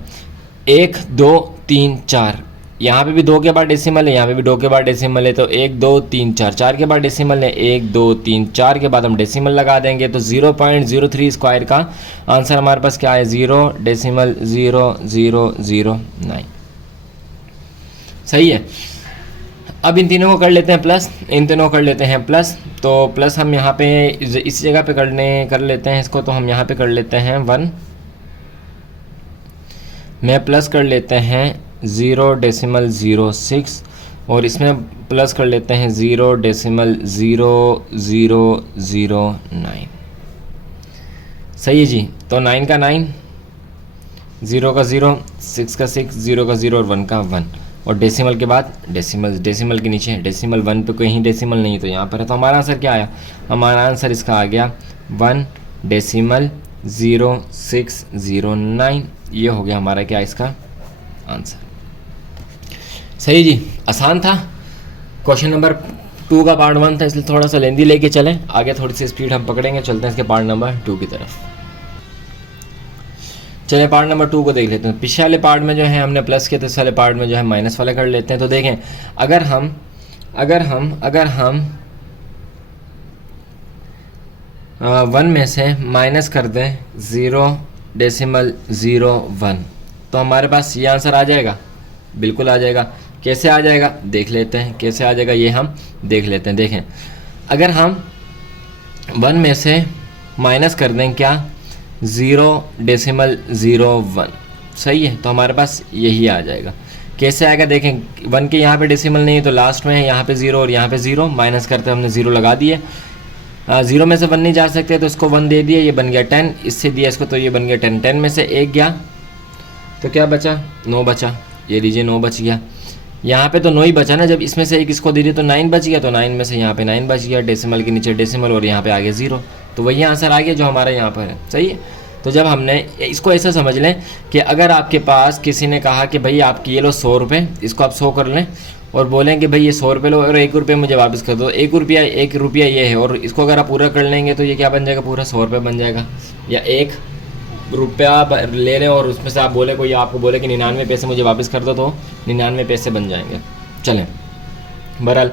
1 2 3 4, यहाँ पे भी 2 के बाद डेसिमल है, यहाँ पे भी 2 के बाद डेसिमल है। तो 1 2 3 4, 4 के बाद डेसिमल है। 1 2 3 4 के बाद हम डेसिमल लगा देंगे। तो 0.03 स्क्वायर का आंसर हमारे पास क्या है? 0.0009। सही है। अब इन तीनों को कर लेते हैं प्लस, तो प्लस हम यहाँ पे इस जगह पे कर लेते हैं इसको। तो हम यहाँ पे कर लेते हैं 1 में प्लस कर लेते हैं 0.06, और इसमें प्लस कर लेते हैं 0.0009। सही है जी। तो 9 का 9, 0 का 0, 6 का 6, 0 का 0 और 1 का 1। और डेसिमल के बाद डेसिमल के नीचे डेसिमल 1 पे कहीं डेसिमल नहीं तो यहाँ पर है। तो हमारा आंसर क्या आया? हमारा आंसर इसका आ गया 1.0609। ये हो गया हमारा क्या इसका आंसर। सही जी, आसान था। क्वेश्चन नंबर 2 का पार्ट 1 था इसलिए थोड़ा सा लेंदी लेके चलें, आगे थोड़ी सी स्पीड हम पकड़ेंगे। चलते हैं इसके पार्ट नंबर 2 की तरफ। चलिए पार्ट नंबर 2 को देख लेते हैं। पिछले वाले पार्ट में जो है हमने प्लस किया, तो इस वाले पार्ट में जो है माइनस वाला कर लेते हैं। तो देखें, अगर हम 1 में से माइनस कर दें 0.01 तो हमारे पास ये आंसर आ जाएगा। बिल्कुल आ जाएगा। कैसे आ जाएगा देख लेते हैं, कैसे आ जाएगा ये हम देख लेते हैं। देखें, अगर हम 1 में से माइनस कर दें क्या 0.01, सही है, तो हमारे पास यही आ जाएगा। कैसे आएगा देखें, 1 के यहाँ पे डेसिमल नहीं है तो लास्ट में है यहाँ पे 0 और यहाँ पे 0, माइनस करते हमने 0 लगा दिए। 0 में से 1 नहीं जा सकते तो इसको 1 दे दिए, ये बन गया 10, इससे दिया इसको तो ये बन गया 10। 10 में से 1 गया तो क्या बचा? 9 बचा। ये लीजिए 9 बच गया। यहाँ पे तो 9 ही बचा ना, जब इसमें से एक इसको दे दिए तो 9 बच गया, तो 9 में से यहाँ पे 9 बच गया, डेसिमल के नीचे डेसिमल और यहाँ पे आगे 0, तो वही आंसर आ गया जो हमारा यहाँ पर है। सही है। तो जब हमने इसको ऐसा समझ लें कि अगर आपके पास किसी ने कहा कि भाई आपकी ये लो 100 रुपये, इसको आप 100 कर लें और बोलें कि भाई ये 100 रुपये लो और 1 रुपये मुझे वापस कर दो। 1 रुपया ये है और इसको अगर आप पूरा कर लेंगे तो ये क्या बन जाएगा? पूरा 100 रुपये बन जाएगा। या 1 रुपया ले रहे और उसमें से आप बोले, कोई आपको बोले कि 99 पैसे मुझे वापस कर दो, तो 99 पैसे बन जाएंगे। चलें, बहरहाल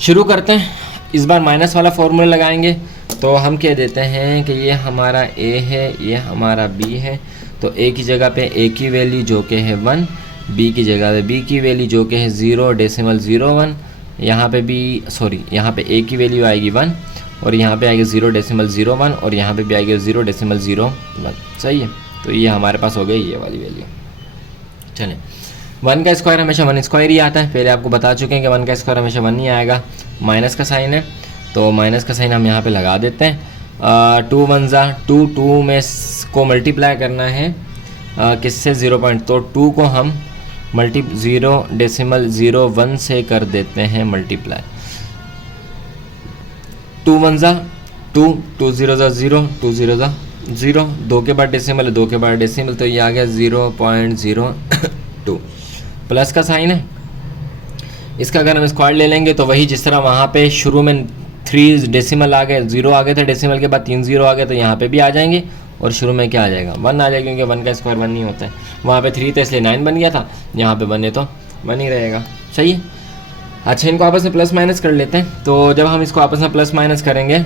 शुरू करते हैं। इस बार माइनस वाला फॉर्मूला लगाएंगे। तो हम कह देते हैं कि ये हमारा a है, ये हमारा b है। तो a की जगह पे a की वैल्यू जो कि है 1, b की जगह पे b की वैल्यू जो कि है 0.01, यहाँ पे यहाँ पे a की वैल्यू आएगी 1 और यहाँ पे आएगी 0.01 और यहाँ पे भी आएगी 0.01। सही है। तो ये हमारे पास हो गई ये वाली वैल्यू। चलें, 1 का स्क्वायर हमेशा 1 स्क्वायर ही आता है। पहले आपको बता चुके हैं कि 1 का स्क्वायर हमेशा 1 ही आएगा। माइनस का साइन है तो माइनस का साइन हम यहाँ पे लगा देते हैं। 2 1 2 में को मल्टीप्लाई करना है किससे? 0. तो 2 को हम 0.01 से कर देते हैं मल्टीप्लाई। 2 1 2, 2 0 0, 2 0 0, 2 के बाद डेसिमल है, 2 के बाद डेसिमल, तो ये आ गया 0.02। प्लस का साइन है, इसका अगर हम स्क्वायर ले लेंगे तो वही जिस तरह वहाँ पे शुरू में 3 डेसिमल आ गए, 0 आ गए थे, डेसिमल के बाद 3 0 आ गए, तो यहाँ पे भी आ जाएंगे और शुरू में क्या आ जाएगा? 1 आ जाएगा, क्योंकि 1 का स्क्वायर 1 नहीं होता है। वहाँ पे 3 था इसलिए 9 बन गया था, यहाँ पे 1 है तो 1 ही रहेगा। सही है। अच्छा, इनको आपस में प्लस माइनस कर लेते हैं। तो जब हम इसको आपस में प्लस माइनस करेंगे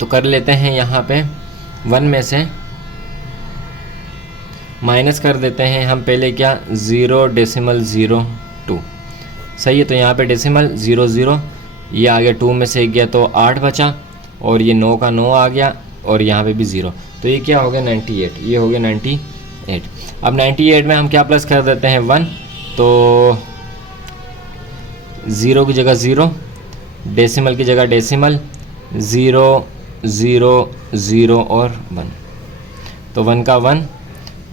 तो कर लेते हैं, यहाँ पे 1 में से माइनस कर देते हैं हम पहले क्या? 0.02। सही है। तो यहाँ पे डेसिमल 0 0, ये आ गया 2 में से 1 गया तो 8 बचा और ये 9 का 9 आ गया और यहाँ पे भी 0, तो ये क्या हो गया? 98। ये हो गया 98। अब 98 में हम क्या प्लस कर देते हैं? 1, तो 0 की जगह 0, डेसिमल की जगह डेसिमल, 0 0 0 और 1, तो 1 का 1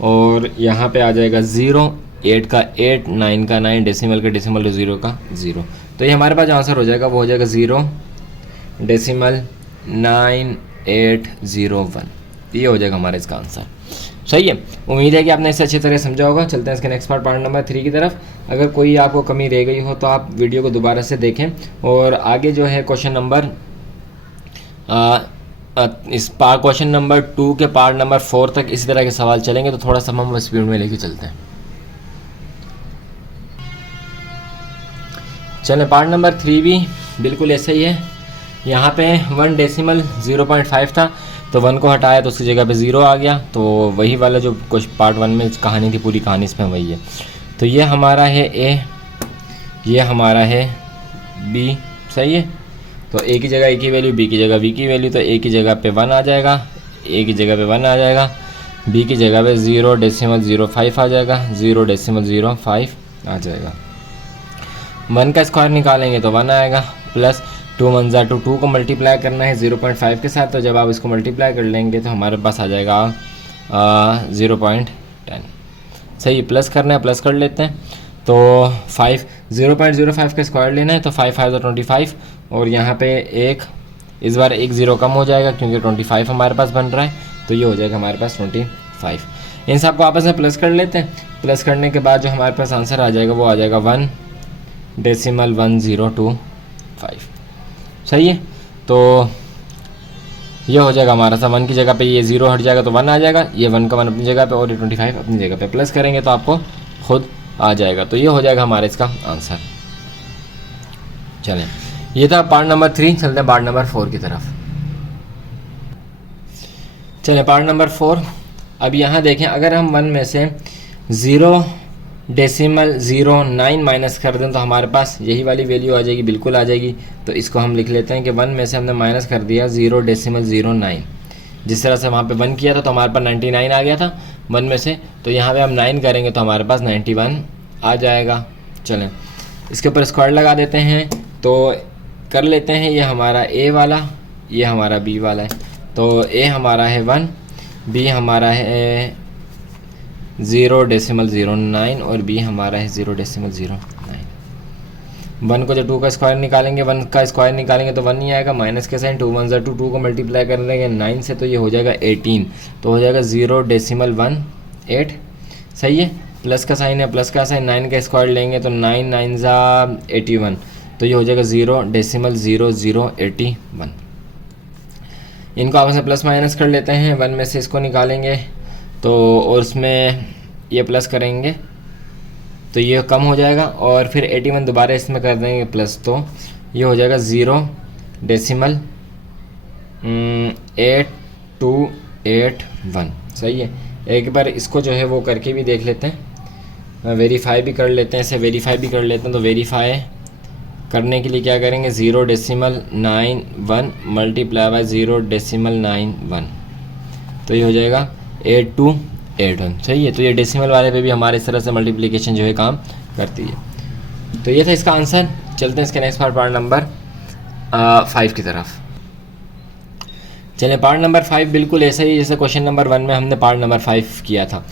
और यहाँ पे आ जाएगा 0, 8 का 8, 9 का 9, डेसिमल का डेसिमल, 0 का 0। तो ये हमारे पास जो आंसर हो जाएगा वो हो जाएगा 0.9801। ये हो जाएगा हमारा इसका आंसर। सही है। उम्मीद है कि आपने इसे अच्छी तरह समझा होगा। चलते हैं इसके नेक्स्ट पार्ट नंबर 3 की तरफ। अगर कोई आपको कमी रह गई हो तो आप वीडियो को दोबारा से देखें और आगे जो है क्वेश्चन नंबर क्वेश्चन नंबर 2 के पार्ट नंबर 4 तक इसी तरह के सवाल चलेंगे, तो थोड़ा सा हम स्पीड में लेके चलते हैं। चलें, पार्ट नंबर 3 भी बिल्कुल ऐसा ही है। यहाँ पे 1 डेसिमल 0.5 था, तो 1 को हटाया तो उसकी जगह पे 0 आ गया। तो वही वाला जो कुछ पार्ट 1 में कहानी थी, पूरी कहानी इसमें वही है। तो ये हमारा है A, ये हमारा है B। सही है। तो A की जगह A की वैल्यू, B की जगह B की वैल्यू, तो A की जगह पे 1 आ जाएगा, A की जगह पे 1 आ जाएगा, B की जगह पे 0.05 आ जाएगा, 0.05 आ जाएगा। 1 का स्क्वायर निकालेंगे तो 1 आएगा, प्लस 2 1 2, 2 को मल्टीप्लाई करना है 0.5 के साथ, तो जब आप इसको मल्टीप्लाई कर लेंगे तो हमारे पास आ जाएगा 0.5। 10। सही, प्लस करना है, प्लस कर लेते हैं। तो 0.05 का स्क्वायर लेना है, तो 5 5 तो 25, और यहाँ पे एक इस बार एक ज़ीरो कम हो जाएगा क्योंकि 25 हमारे पास बन रहा है, तो ये हो जाएगा हमारे पास 25। इन सबको आपस में प्लस कर लेते हैं। प्लस करने के बाद जो हमारे पास आंसर आ जाएगा वो आ जाएगा 1.1025। सही है, तो ये हो जाएगा हमारा सा 1 की जगह पे ये 0 हट जाएगा तो 1 आ जाएगा, ये 1 का 1 अपनी जगह पे और ये 25 अपनी जगह पे। प्लस करेंगे तो आपको खुद आ जाएगा, तो ये हो जाएगा हमारा इसका आंसर। चलें, ये था पार्ट नंबर 3। चलते हैं पार्ट नंबर 4 की तरफ। चलें, पार्ट नंबर 4। अब यहाँ देखें, अगर हम 1 में से 0.09 माइनस कर दें तो हमारे पास यही वाली वैल्यू आ जाएगी, बिल्कुल आ जाएगी। तो इसको हम लिख लेते हैं कि 1 में से हमने माइनस कर दिया 0.09। जिस तरह से वहाँ पे 1 किया था तो हमारे पास 99 आ गया था 1 में से, तो यहाँ पे हम 9 करेंगे तो हमारे पास 91 आ जाएगा। चलें, इसके ऊपर स्क्वायर लगा देते हैं, तो कर लेते हैं। ये हमारा ए वाला, ये हमारा बी वाला है। तो ए हमारा है 1, बी हमारा है 0.09 और बी हमारा है 0.09। 1 को जब 2 का स्क्वायर निकालेंगे, 1 का स्क्वायर निकालेंगे तो 1 ही आएगा। माइनस के साइन 2 1 2, 2 को मल्टीप्लाई कर देंगे 9 से तो ये हो जाएगा 18, तो हो जाएगा 0.18। सही है, प्लस का साइन है, प्लस का साइन 9 का स्क्वायर लेंगे तो 9 9 81, तो ये हो जाएगा 0.0081। इनको आपस में प्लस माइनस कर लेते हैं। 1 में से इसको निकालेंगे तो और उसमें ये प्लस करेंगे तो ये कम हो जाएगा, और फिर 81 दोबारा इसमें कर देंगे प्लस, तो ये हो जाएगा 0.8281। सही है, एक बार इसको जो है वो करके भी देख लेते हैं, वेरीफाई भी कर लेते हैं, इसे वेरीफाई भी कर लेते हैं। तो वेरीफाई करने के लिए क्या करेंगे, 0.91 मल्टीप्लाई बाय 0.91, तो ये हो जाएगा 8281। सही है, तो ये डेसिमल वाले पे भी हमारे इस तरह से मल्टीप्लिकेशन जो है काम करती है। तो ये था इसका आंसर। चलते हैं इसके नेक्स्ट पार्ट नंबर 5 की तरफ। चलें, पार्ट नंबर 5 बिल्कुल ऐसा ही जैसे क्वेश्चन नंबर 1 में हमने पार्ट नंबर 5 किया था।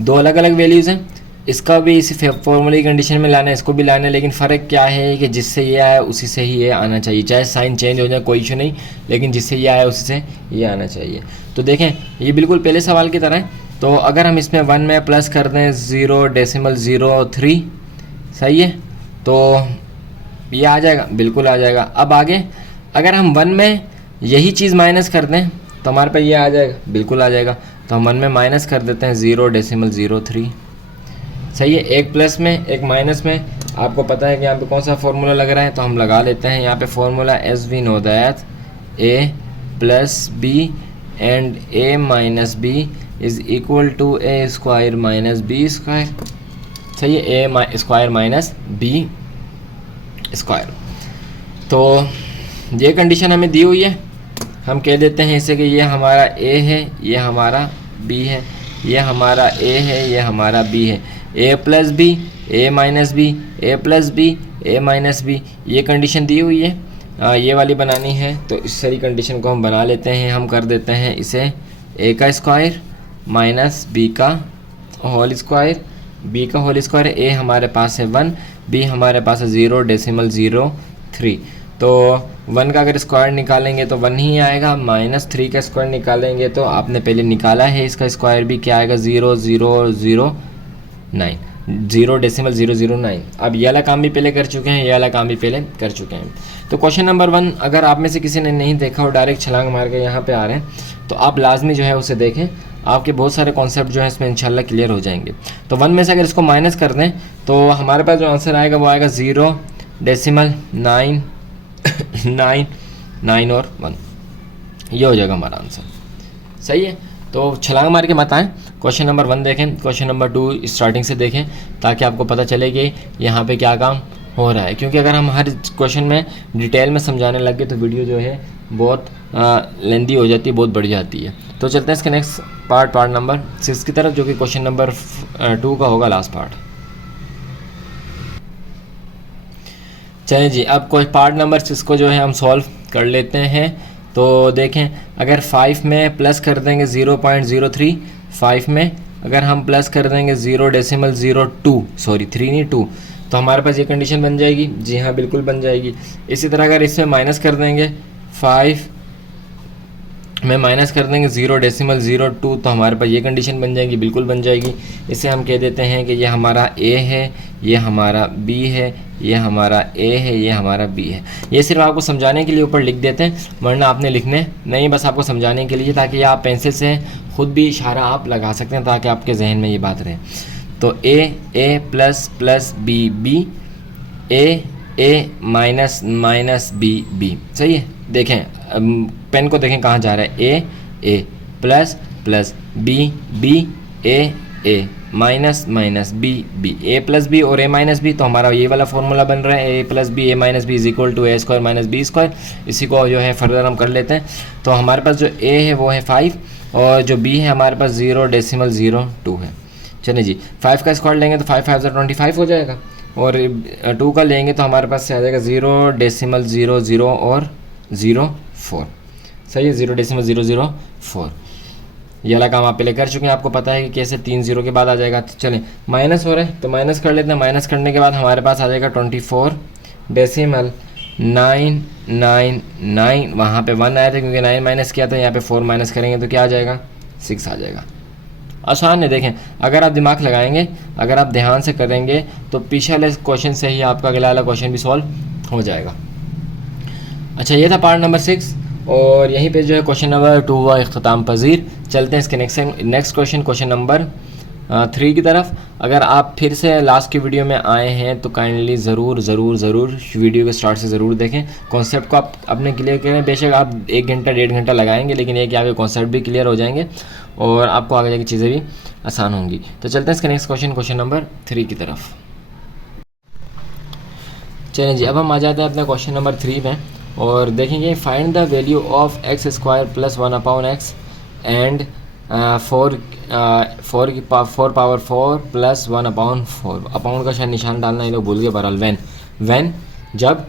2 अलग अलग वैल्यूज़ हैं, इसका भी इसी फॉर्मूले कंडीशन में लाना है, इसको भी लाना है, लेकिन फ़र्क क्या है कि जिससे ये आया उसी से ही ये आना चाहिए। चाहे साइन चेंज हो जाए कोई इशू नहीं, लेकिन जिससे ये आया उसी से ये आना चाहिए। तो देखें, ये बिल्कुल पहले सवाल की तरह है। तो अगर हम इसमें 1 में प्लस कर दें 0.03, सही है, तो ये आ जाएगा, बिल्कुल आ जाएगा। अब आगे अगर हम 1 में यही चीज़ माइनस कर दें तो हमारे पास ये आ जाएगा, बिल्कुल आ जाएगा। तो हम 1 में माइनस कर देते हैं 0.03। सही है, एक प्लस में एक माइनस में। आपको पता है कि यहाँ पे कौन सा फार्मूला लग रहा है, तो हम लगा लेते हैं यहाँ पे formula, as we know that a plus b and a minus b is equal to a square minus B square. सही है, a square minus B square. तो ये कंडीशन हमें दी हुई है। हम कह देते हैं इसे कि ये हमारा a है, ये हमारा b है, ये हमारा a है, ये हमारा b है। a plus b, a minus b, a plus b, a minus b, ये कंडीशन दी हुई है। ये वाली बनानी है तो इस सारी कंडीशन को हम बना लेते हैं। हम कर देते हैं इसे a का स्क्वायर माइनस b का होल स्क्वायर, b का होल स्क्वायर। a हमारे पास है 1, b हमारे पास है 0.03। तो 1 का अगर स्क्वायर निकालेंगे तो 1 ही आएगा, माइनस 3 का स्क्वायर निकालेंगे तो आपने पहले निकाला है, इसका स्क्वायर भी क्या आएगा 0.009। अब ये वाला काम भी पहले कर चुके हैं, ये वाला काम भी पहले कर चुके हैं। तो क्वेश्चन नंबर 1 अगर आप में से किसी ने नहीं देखा और डायरेक्ट छलांग मार के यहाँ पे आ रहे हैं तो आप लाजमी जो है उसे देखें, आपके बहुत सारे कॉन्सेप्ट जो है इसमें इंशाल्लाह क्लियर हो जाएंगे। तो 1 में से अगर इसको माइनस कर दें तो हमारे पास जो आंसर आएगा वो आएगा 0.999 और 1, ये हो जाएगा हमारा आंसर। सही है, तो छलांग मार के मत आएँ, क्वेश्चन नंबर 1 देखें, क्वेश्चन नंबर 2 स्टार्टिंग से देखें ताकि आपको पता चले कि यहाँ पे क्या काम हो रहा है। क्योंकि अगर हम हर क्वेश्चन में डिटेल में समझाने लग गए तो वीडियो जो है बहुत लेंदी हो जाती है, बहुत बढ़ जाती है। तो चलते हैं इसके नेक्स्ट पार्ट नंबर 6 की तरफ, जो कि क्वेश्चन नंबर 2 का होगा लास्ट पार्ट। चलिए जी, अब कोई पार्ट नंबर 6 को जो है हम सॉल्व कर लेते हैं। तो देखें, अगर 5 में प्लस कर देंगे 0.03, 5 में अगर हम प्लस कर देंगे 0.02, सॉरी 3 नहीं 2, तो हमारे पास ये कंडीशन बन जाएगी। जी हाँ, बिल्कुल बन जाएगी। इसी तरह अगर इसमें माइनस कर देंगे 5 में माइनस कर देंगे 0.02, तो हमारे पास ये कंडीशन बन जाएगी, बिल्कुल बन जाएगी। इसे हम कह देते हैं कि ये हमारा ए है, ये हमारा बी है, ये हमारा ए है, ये हमारा बी है। ये सिर्फ आपको समझाने के लिए ऊपर लिख देते हैं, वरना आपने लिखने नहीं, बस आपको समझाने के लिए, ताकि आप पेंसिल से खुद भी इशारा आप लगा सकते हैं, ताकि आपके जहन में ये बात रहे। तो ए plus plus B B, A minus minus B. सही है। देखें पेन को देखें कहाँ जा रहा है, ए plus plus B A minus minus B, A plus B और ए माइनस बी। तो हमारा ये वाला फॉर्मूला बन रहा है, ए plus B A minus B is equal to A square minus B square. इसी को जो है फर्दर हम कर लेते हैं। तो हमारे पास जो ए है वो है 5 और जो बी है हमारे पास 0.02 है। चलिए जी, 5 का स्क्वायर लेंगे तो 5 5 25 हो जाएगा, और 2 का लेंगे तो हमारे पास से आ जाएगा 0.00 और 04। सही है, 0.004। ये वाला काम आप पहले कर चुके हैं, आपको पता है कि कैसे 3 0 के बाद आ जाएगा। तो चलें, माइनस हो रहा है तो माइनस कर लेते हैं। माइनस करने के बाद हमारे पास आ जाएगा 24.999। वहाँ पे 1 आया था क्योंकि 9 माइनस किया था, यहाँ पे 4 माइनस करेंगे तो क्या आ जाएगा, 6 आ जाएगा। आसान है। देखें अगर आप दिमाग लगाएंगे, अगर आप ध्यान से करेंगे तो पीछे वाले क्वेश्चन से ही आपका अगला वाला क्वेश्चन भी सॉल्व हो जाएगा। अच्छा, ये था पार्ट नंबर 6 और यहीं पे जो है क्वेश्चन नंबर 2 हुआ इख्तिताम पजीर। चलते हैं इसके नेक्स्ट क्वेश्चन नंबर 3 की तरफ। अगर आप फिर से लास्ट की वीडियो में आए हैं तो काइंडली ज़रूर वीडियो के स्टार्ट से ज़रूर देखें, कॉन्सेप्ट को आप अपने क्लियर करें। बेशक आप 1 घंटा 1.5 घंटा लगाएंगे, लेकिन ये कि आपके कॉन्सेप्ट भी क्लियर हो जाएंगे और आपको आगे जाके चीज़ें भी आसान होंगी। तो चलते हैं इसका नेक्स्ट क्वेश्चन नंबर 3 की तरफ। चलें जी, अब हम आ जाते हैं अपने क्वेश्चन नंबर 3 में और देखेंगे find the value of x square plus 1/x and 4 power 4 plus 1/4। अपाउंड का शायद निशान डालना ये लोग भूल गए। बहरहाल वैन जब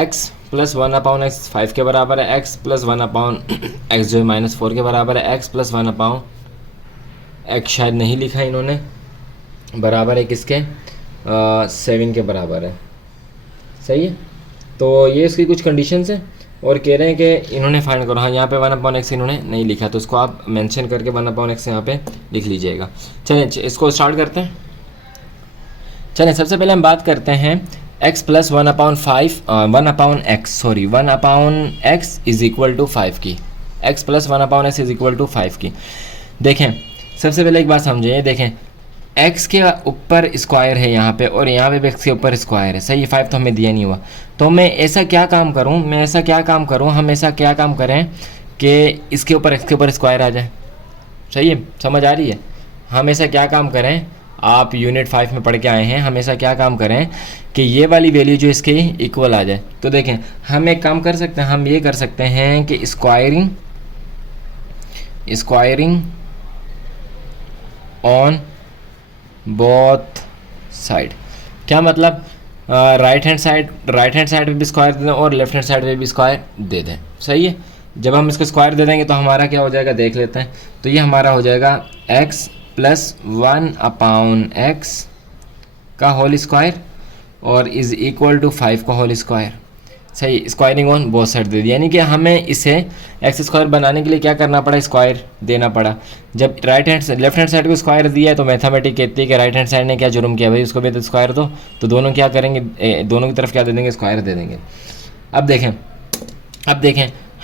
x प्लस 1/x 5 के बराबर है, x प्लस 1/x जो है -4 के बराबर है, x प्लस 1/x शायद नहीं लिखा इन्होंने, बराबर है किसके, 7 के बराबर है। सही है। तो ये इसकी कुछ कंडीशंस हैं और कह रहे हैं कि इन्होंने फाइंड करो। हाँ, यहाँ पे 1/x इन्होंने नहीं लिखा, तो इसको आप मेंशन करके 1/x यहाँ पे लिख लीजिएगा। चलें इसको स्टार्ट करते हैं। चलें सबसे पहले हम बात करते हैं x plus 1/x is equal to 5 की। x plus 1/x is equal to 5 की। देखें सबसे पहले एक बात समझिए, देखें x के ऊपर स्क्वायर है यहाँ पे और यहाँ पे भी x के ऊपर स्क्वायर है। सही है, 5 तो हमें दिया नहीं हुआ। तो मैं ऐसा क्या काम करूँ, हम ऐसा क्या काम करें कि इसके ऊपर x के ऊपर स्क्वायर आ जाए। सही है, समझ आ रही है। हम ऐसा क्या काम करें, आप यूनिट 5 में पढ़ के आए हैं, हम ऐसा क्या काम करें कि ये वाली वैल्यू जो इसके इक्वल आ जाए। तो देखें हम एक काम कर सकते हैं, हम ये कर सकते हैं कि स्क्वायरिंग ऑन बोथ साइड। क्या मतलब, राइट हैंड साइड पे भी स्क्वायर दे दें और लेफ्ट हैंड साइड पे भी स्क्वायर दे दें। सही है। जब हम इसको स्क्वायर दे देंगे तो हमारा क्या हो जाएगा, देख लेते हैं। तो ये हमारा हो जाएगा x प्लस 1/x का होल स्क्वायर और इज़ इक्वल टू 5 का होल स्क्वायर। सही, स्क्वायरिंग ऑन बोथ साइड दे दिया, यानी कि हमें इसे एक्स स्क्वायर बनाने के लिए क्या करना पड़ा, स्क्वायर देना पड़ा। जब लेफ्ट हैंड साइड को स्क्वायर दिया है तो मैथमेटिक्स कहती है कि राइट हैंड साइड ने क्या जुर्म किया, भाई उसको भी तो स्क्वायर दो। तो दोनों क्या करेंगे, दोनों की तरफ क्या दे देंगे, स्क्वायर दे देंगे। अब देखें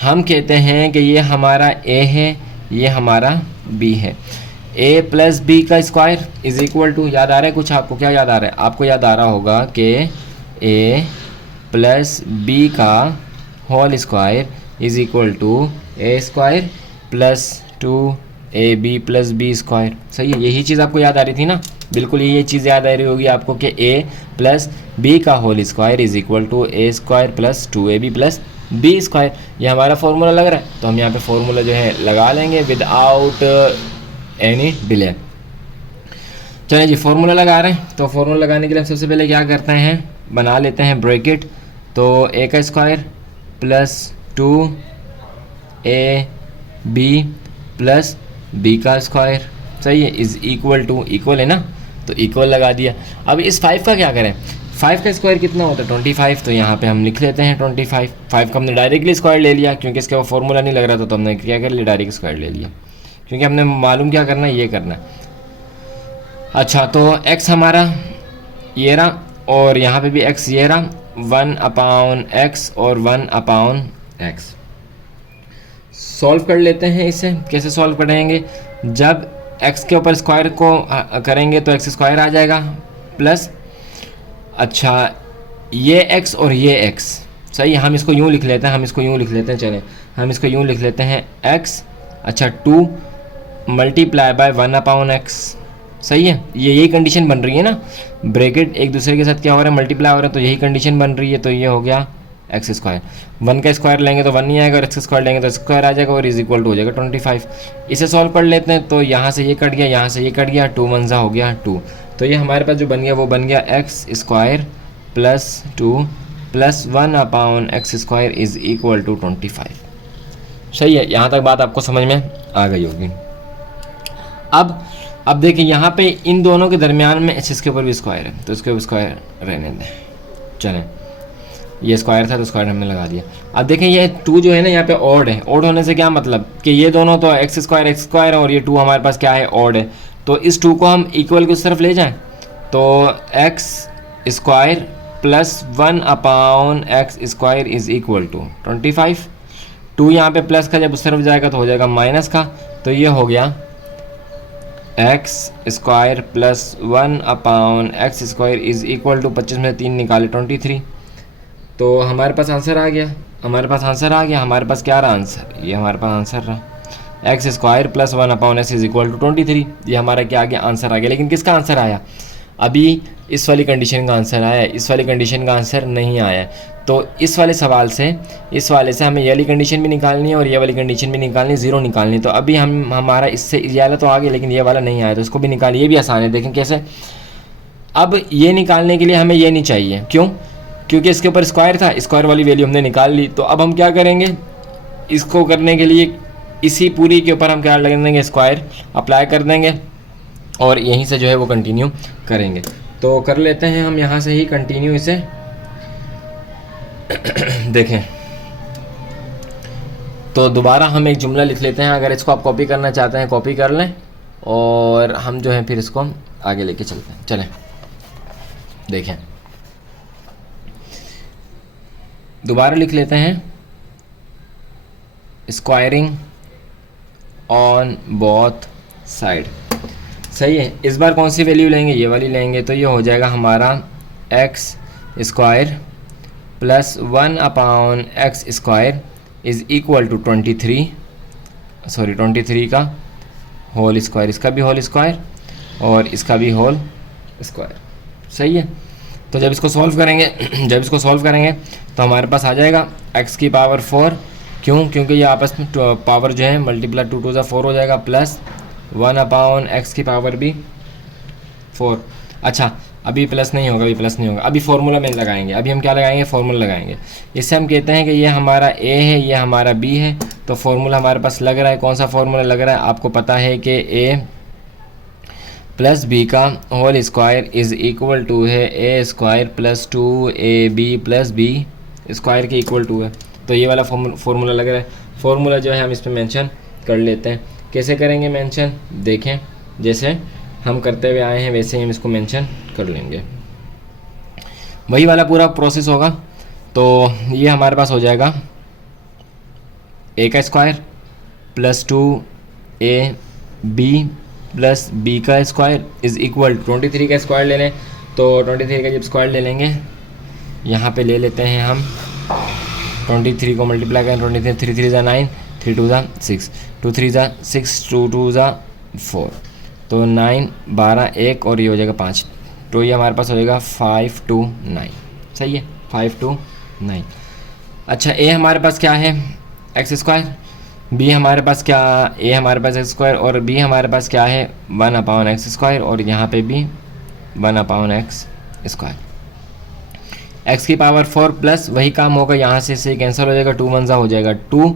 हम कहते हैं कि ये हमारा a है, ये हमारा b है। a प्लस बी का स्क्वायर इज इक्वल टू, याद आ रहा है कुछ आपको, क्या याद आ रहा है आपको, याद आ रहा होगा कि a प्लस बी का whole square is equal to A square plus 2ab plus B square. सही है, यही चीज़ आपको याद आ रही थी ना, बिल्कुल ये चीज़ याद आ रही होगी आपको कि a प्लस बी का whole square is equal to A square plus 2ab plus B square. ये हमारा फॉर्मूला लग रहा है, तो हम यहाँ पे फॉर्मूला जो है लगा लेंगे विदाउट एनी डिले। चलिए जी, फॉर्मूला लगा रहे हैं। तो फॉर्मूला लगाने के लिए हम सबसे पहले क्या करते हैं, बना लेते हैं ब्रैकेट। तो a का square plus 2ab plus b का स्क्वायर सही है, इज़ इक्वल टू, इक्वल है ना तो इक्वल लगा दिया। अब इस 5 का क्या करें, 5 का स्क्वायर कितना होता है 25, तो यहाँ पे हम लिख लेते हैं 25। 5 का हमने डायरेक्टली स्क्वायर ले लिया क्योंकि इसका वो फॉर्मूला नहीं लग रहा था, तो हमने क्या कर लिया, डायरेक्ट स्क्वायर ले लिया क्योंकि हमने मालूम क्या करना है, ये करना है। अच्छा तो x हमारा ये रहा और यहाँ पे भी x ये रहा, 1/x और 1/x। सॉल्व कर लेते हैं इसे। कैसे सॉल्व करेंगे, जब x के ऊपर स्क्वायर को करेंगे तो x स्क्वायर आ जाएगा प्लस, अच्छा ये x और ये x, सही है, हम इसको यूँ लिख लेते हैं, चलें हम इसको यूँ लिख लेते हैं x, अच्छा 2 मल्टीप्लाई बाय 1/x, सही है। ये यही कंडीशन बन रही है ना, ब्रैकेट एक दूसरे के साथ क्या हो रहा है, मल्टीप्लाई हो रहा है, तो यही कंडीशन बन रही है। तो ये हो गया एक्स स्क्वायर, 1 का स्क्वायर लेंगे तो 1 नहीं आएगा और एक्स स्क्वायर लेंगे तो स्क्वायर आ जाएगा और इज इक्वल टू हो जाएगा 25। इसे सॉल्व कर लेते हैं, तो यहाँ से ये कट गया, यहाँ से ये कट गया, 2 1 हो गया 2, तो ये हमारे पास जो बन गया वो बन गया x square plus 2 plus 1/x square is equal to 25। सही है, यहाँ तक बात आपको समझ में आ गई होगी। अब देखिए यहाँ पे इन दोनों के दरमियान में इसके ऊपर भी स्क्वायर है, तो इसके ऊपर स्क्वायर रहने दें, चलें ये स्क्वायर था तो स्क्वायर हमने लगा दिया। अब देखें ये 2 जो है ना यहाँ पे ऑड है, ऑड होने से क्या मतलब कि ये दोनों तो एक्स स्क्वायर है और ये 2 हमारे पास क्या है, ऑड है, तो इस 2 को हम इक्वल की उस तरफ ले जाएं तो x square plus 1/x square is equal to 25। 2 यहाँ पे प्लस का जब उस तरफ जाएगा तो हो जाएगा माइनस का, तो ये हो गया x square plus 1/x square is equal to 25 में 3 निकाले 23। तो हमारे पास आंसर आ गया, हमारे पास क्या रहा आंसर, ये हमारे पास आंसर रहा x square plus 1/x is equal to 23। ये हमारा क्या आ गया, आंसर आ गया। लेकिन किसका आंसर आया, अभी इस वाली कंडीशन का आंसर आया, इस वाली कंडीशन का आंसर नहीं आया। तो इस वाले सवाल से, इस वाले से हमें ये वाली कंडीशन भी निकालनी है और ये वाली कंडीशन भी निकालनी है, 0 निकालनी। तो अभी हमारा इससे ये वाला तो आ गया लेकिन ये वाला नहीं आया, तो इसको भी निकालिए, ये भी आसान है। देखें कैसे, अब ये निकालने के लिए हमें ये नहीं चाहिए, क्यों, क्योंकि इसके ऊपर स्क्वायर था, स्क्वायर वाली वैल्यू हमने निकाल ली। तो अब हम क्या करेंगे, इसको करने के लिए इसी पूरी के ऊपर हम क्या लगा देंगे, स्क्वायर अप्लाई कर देंगे और यहीं से जो है वो कंटिन्यू करेंगे। तो कर लेते हैं हम यहाँ से ही कंटिन्यू इसे। देखें तो दोबारा हम एक जुमला लिख लेते हैं, अगर इसको आप कॉपी करना चाहते हैं कॉपी कर लें और हम जो है फिर इसको आगे लेके चलते हैं। चलें देखें, दोबारा लिख लेते हैं, स्क्वायरिंग ऑन बोथ साइड। सही है, इस बार कौन सी वैल्यू लेंगे, ये वाली लेंगे, तो ये हो जाएगा हमारा x square plus 1/x square is equal to 23 का होल स्क्वायर, इसका भी होल स्क्वायर और इसका भी होल स्क्वायर। सही है, तो जब इसको सॉल्व करेंगे तो हमारे पास आ जाएगा x की पावर 4, क्यों, क्योंकि ये आपस में पावर जो है मल्टीप्लाई 2 2 4 हो जाएगा, प्लस 1/x की पावर भी 4। अच्छा अभी प्लस नहीं होगा, अभी फार्मूला में लगाएंगे। अभी हम क्या लगाएंगे, फार्मूला लगाएंगे। इससे हम कहते हैं कि ये हमारा a है, ये हमारा b है, तो फार्मूला हमारे पास लग रहा है। कौन सा फार्मूला लग रहा है, आपको पता है कि a प्लस बी का whole square is equal to है a square plus 2ab plus b square के इक्वल टू है। तो ये वाला फार्मूला लग रहा है। फार्मूला जो है हम इस पर मेंशन कर लेते हैं। कैसे करेंगे मेंशन, देखें जैसे हम करते हुए आए हैं वैसे ही हम इसको मेंशन कर लेंगे, वही वाला पूरा प्रोसेस होगा। तो ये हमारे पास हो जाएगा a का square plus 2ab plus b का स्क्वायर इज़ इक्वल 23 का स्क्वायर ले लें, तो 23 का जब स्क्वायर ले लेंगे यहाँ पे ले लेते हैं हम 23 को मल्टीप्लाई करें, 23 3 3 ज़ा 9 3 2 ज़ा 6 2 3 ज़ा 6 2 2 ज़ा 4, तो 9 12 1 और ये हो जाएगा 5, तो ये हमारे पास हो जाएगा 5 2 9। सही है, 5 2 9। अच्छा a हमारे पास क्या है, एक्स स्क्वायर, b हमारे पास क्या, a हमारे पास एक्स स्क्वायर और b हमारे पास क्या है 1/x स्क्वायर और यहाँ पे भी 1/x स्क्वायर। x की पावर 4 प्लस वही काम होगा, यहाँ से कैंसिल हो जाएगा, 2 1 हो जाएगा 2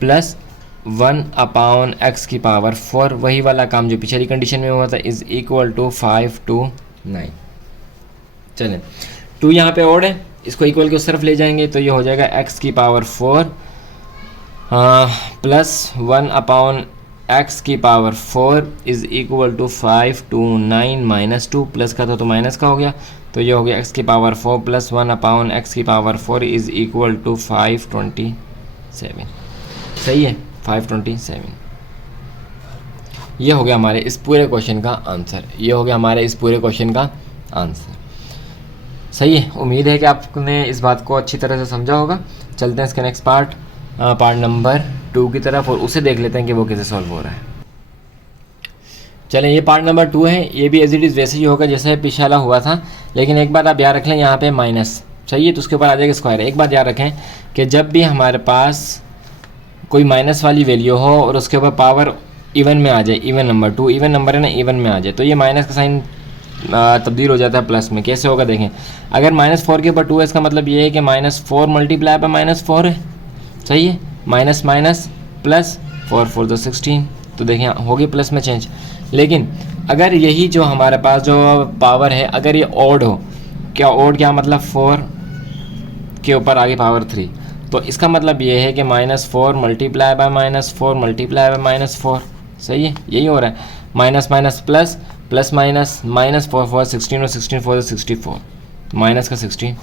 प्लस 1/x की पावर 4, वही वाला काम जो पिछली कंडीशन में हुआ था, इज़ इक्वल टू 5 to 9। चलें, 2 यहाँ पे और है, इसको इक्वल की उस तरफ ले जाएंगे तो ये हो जाएगा x की पावर 4 प्लस 1/x की power 4 is equal to 5 to 9 minus 2, plus का था तो माइनस का हो गया, तो ये हो गया x की पावर 4 प्लस 1/x की पावर 4 इज़ इक्वल टू 527। सही है, 527। ये हो गया हमारे इस पूरे क्वेश्चन का आंसर, ये हो गया हमारे इस पूरे क्वेश्चन का आंसर। सही है, उम्मीद है कि आपने इस बात को अच्छी तरह से समझा होगा। चलते हैं इसके नेक्स्ट पार्ट नंबर 2 की तरफ और उसे देख लेते हैं कि वो कैसे सॉल्व हो रहा है। चलें, ये पार्ट नंबर 2 है, ये भी एज इट इज़ वैसे ही होगा जैसे पिछला हुआ था, लेकिन एक बात आप याद रख लें, यहाँ पे माइनस, सही है, तो उसके ऊपर आ जाएगा स्क्वायर। एक बात याद रखें कि जब भी हमारे पास कोई माइनस वाली वैल्यू हो और उसके ऊपर पावर इवन में आ जाए, इवन नंबर 2 इवन नंबर है ना, इवन में आ जाए, तो ये माइनस का साइन तब्दील हो जाता है प्लस में। कैसे होगा देखें, अगर -4 के ऊपर 2 है, इसका मतलब ये है कि -4 मल्टीप्लाई बाय -4 है, सही है, माइनस माइनस प्लस 4 4 तो 16, तो देखें होगी प्लस में चेंज। लेकिन अगर यही जो हमारे पास जो पावर है, अगर ये ऑड हो, क्या ऑड क्या मतलब 4 के ऊपर आगे पावर 3, तो इसका मतलब ये है कि -4 मल्टीप्लाई बाय -4 मल्टीप्लाई बाय -4, सही है, यही हो रहा है, minus minus plus plus minus -4 4 16 और 16 4 64, माइनस का 64,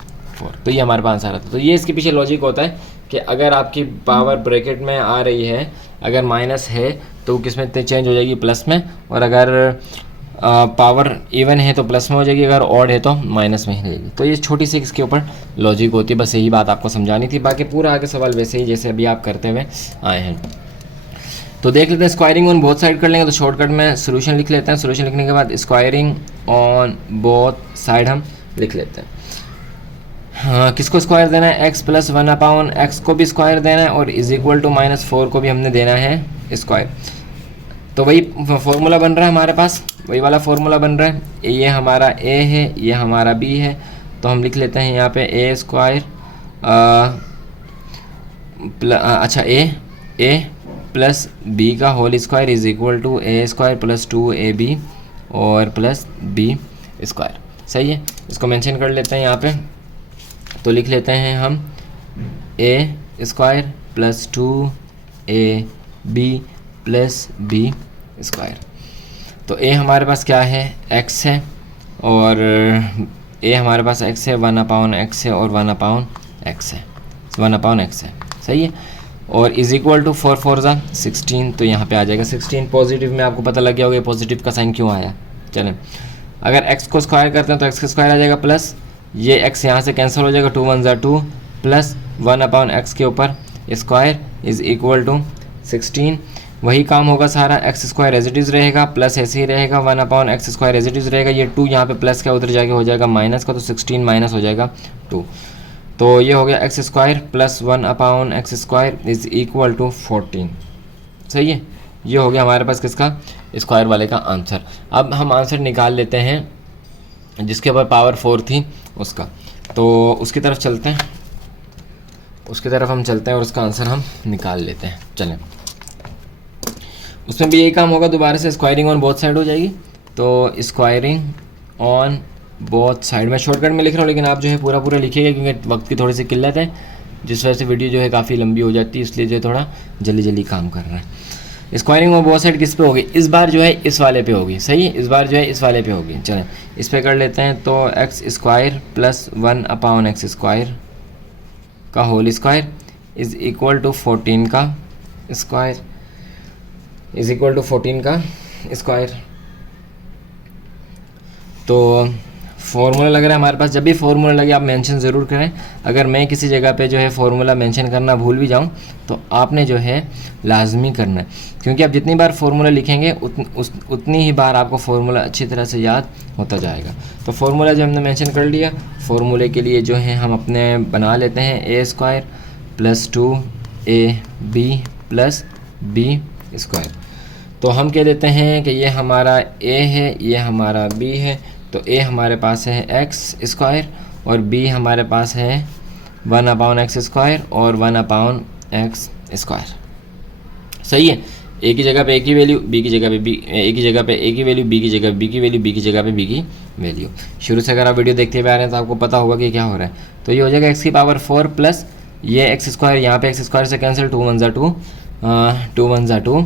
तो ये हमारे पास आंसर आता है। तो ये इसके पीछे लॉजिक होता है कि अगर आपकी पावर ब्रैकेट में आ रही है, अगर माइनस है तो किस में चेंज हो जाएगी, प्लस में, और अगर पावर इवन है तो प्लस में हो जाएगी, अगर ऑड है तो माइनस में ही रहेगी। तो ये छोटी सी इसके ऊपर लॉजिक होती है, बस यही बात आपको समझानी थी, बाकी पूरा आगे सवाल वैसे ही जैसे अभी आप करते हुए आए हैं। तो देख लेते हैं, स्क्वायरिंग ऑन बोथ साइड कर लेंगे, तो शॉर्टकट में सोल्यूशन लिख लेते हैं, सोल्यूशन लिखने के बाद स्क्वायरिंग ऑन बोथ साइड हम लिख लेते हैं। हाँ, किसको स्क्वायर देना है, x प्लस 1/x को भी स्क्वायर देना है और इज इक्वल टू -4 को भी हमने देना है स्क्वायर। तो वही फॉर्मूला बन रहा है हमारे पास, वही वाला फॉर्मूला बन रहा है, ये हमारा a है, ये हमारा b है, तो हम लिख लेते हैं यहाँ पे a स्क्वायर अच्छा a प्लस b का whole square is equal to a square plus 2ab और प्लस b स्क्वायर। सही है, इसको मेंशन कर लेते हैं यहाँ पे, तो लिख लेते हैं हम a square plus 2ab plus b square. तो a हमारे पास क्या है, x है, और a हमारे पास x है, 1/x है और 1/x है, 1/x है, सही है, और इज इक्वल टू 4 4 16, तो यहाँ पे आ जाएगा 16। पॉजिटिव में आपको पता लग गया होगा पॉजिटिव का साइन क्यों आया। चलें, अगर x को स्क्वायर करते हैं तो x का स्क्वायर आ जाएगा प्लस, ये x यहाँ से कैंसिल हो जाएगा, 2 1 2 प्लस 1/x के ऊपर स्क्वायर इज इक्वल टू 16। वही काम होगा सारा, x square as it is रहेगा, प्लस ऐसे ही रहेगा, 1/x square as it is रहेगा, ये 2 यहाँ पे प्लस का उधर जाके हो जाएगा माइनस का, तो 16 माइनस हो जाएगा 2, तो ये हो गया x square plus 1/x square is equal to 14। सही है, ये हो गया हमारे पास किसका, स्क्वायर वाले का आंसर। अब हम आंसर निकाल लेते हैं जिसके ऊपर पावर 4 थी उसका, तो उसकी तरफ चलते हैं, उसकी तरफ हम चलते हैं और उसका आंसर हम निकाल लेते हैं। चलें, उसमें भी यही काम होगा, दोबारा से स्क्वायरिंग ऑन बोथ साइड हो जाएगी, तो स्क्वायरिंग ऑन बोथ साइड मैं शॉर्टकट में लिख रहा हूँ, लेकिन आप जो है पूरा पूरा लिखिएगा क्योंकि वक्त की थोड़ी सी किल्लत है, जिस वजह से वीडियो जो है काफ़ी लंबी हो जाती है, इसलिए जो है थोड़ा जल्दी जल्दी काम कर रहा है। स्क्वायरिंग ऑन बोथ साइड किस पे होगी, इस बार जो है इस वाले पे होगी, सही है, इस बार जो है इस वाले पे होगी। चलें, इस पर कर लेते हैं, तो x square plus 1/x square का whole square is equal to 14 का स्क्वायर, इज इक्वल टू 14 का स्क्वायर। तो फॉर्मूला लग रहा है हमारे पास, जब भी फॉर्मूला लगे आप मेंशन ज़रूर करें। अगर मैं किसी जगह पे जो है फॉर्मूला मेंशन करना भूल भी जाऊं तो आपने जो है लाजमी करना है, क्योंकि आप जितनी बार फॉर्मूला लिखेंगे उतनी ही बार आपको फॉर्मूला अच्छी तरह से याद होता जाएगा। तो फॉर्मूला जो हमने मेंशन कर लिया, फॉर्मूले के लिए जो है हम अपने बना लेते हैं a square plus 2ab plus b square. तो हम कह देते हैं कि ये हमारा a है, ये हमारा b है, तो a हमारे पास है x स्क्वायर और b हमारे पास है 1/x स्क्वायर और 1/x स्क्वायर। सही है, ए की जगह पे ए की वैल्यू, बी की जगह पे बी, ए की जगह पे ए की वैल्यू, बी की जगह बी की वैल्यू, बी की जगह पे बी की वैल्यू। शुरू से अगर आप वीडियो देखते हुए आ रहे हैं तो आपको पता होगा कि क्या हो रहा है। तो ये हो जाएगा एक्स की पावर 4 प्लस ये एक्स स्क्वायर, यहाँ पे एक्स स्क्वायर से कैंसिल, 2 1 ज़ा 2, 2 1 ज़ा 2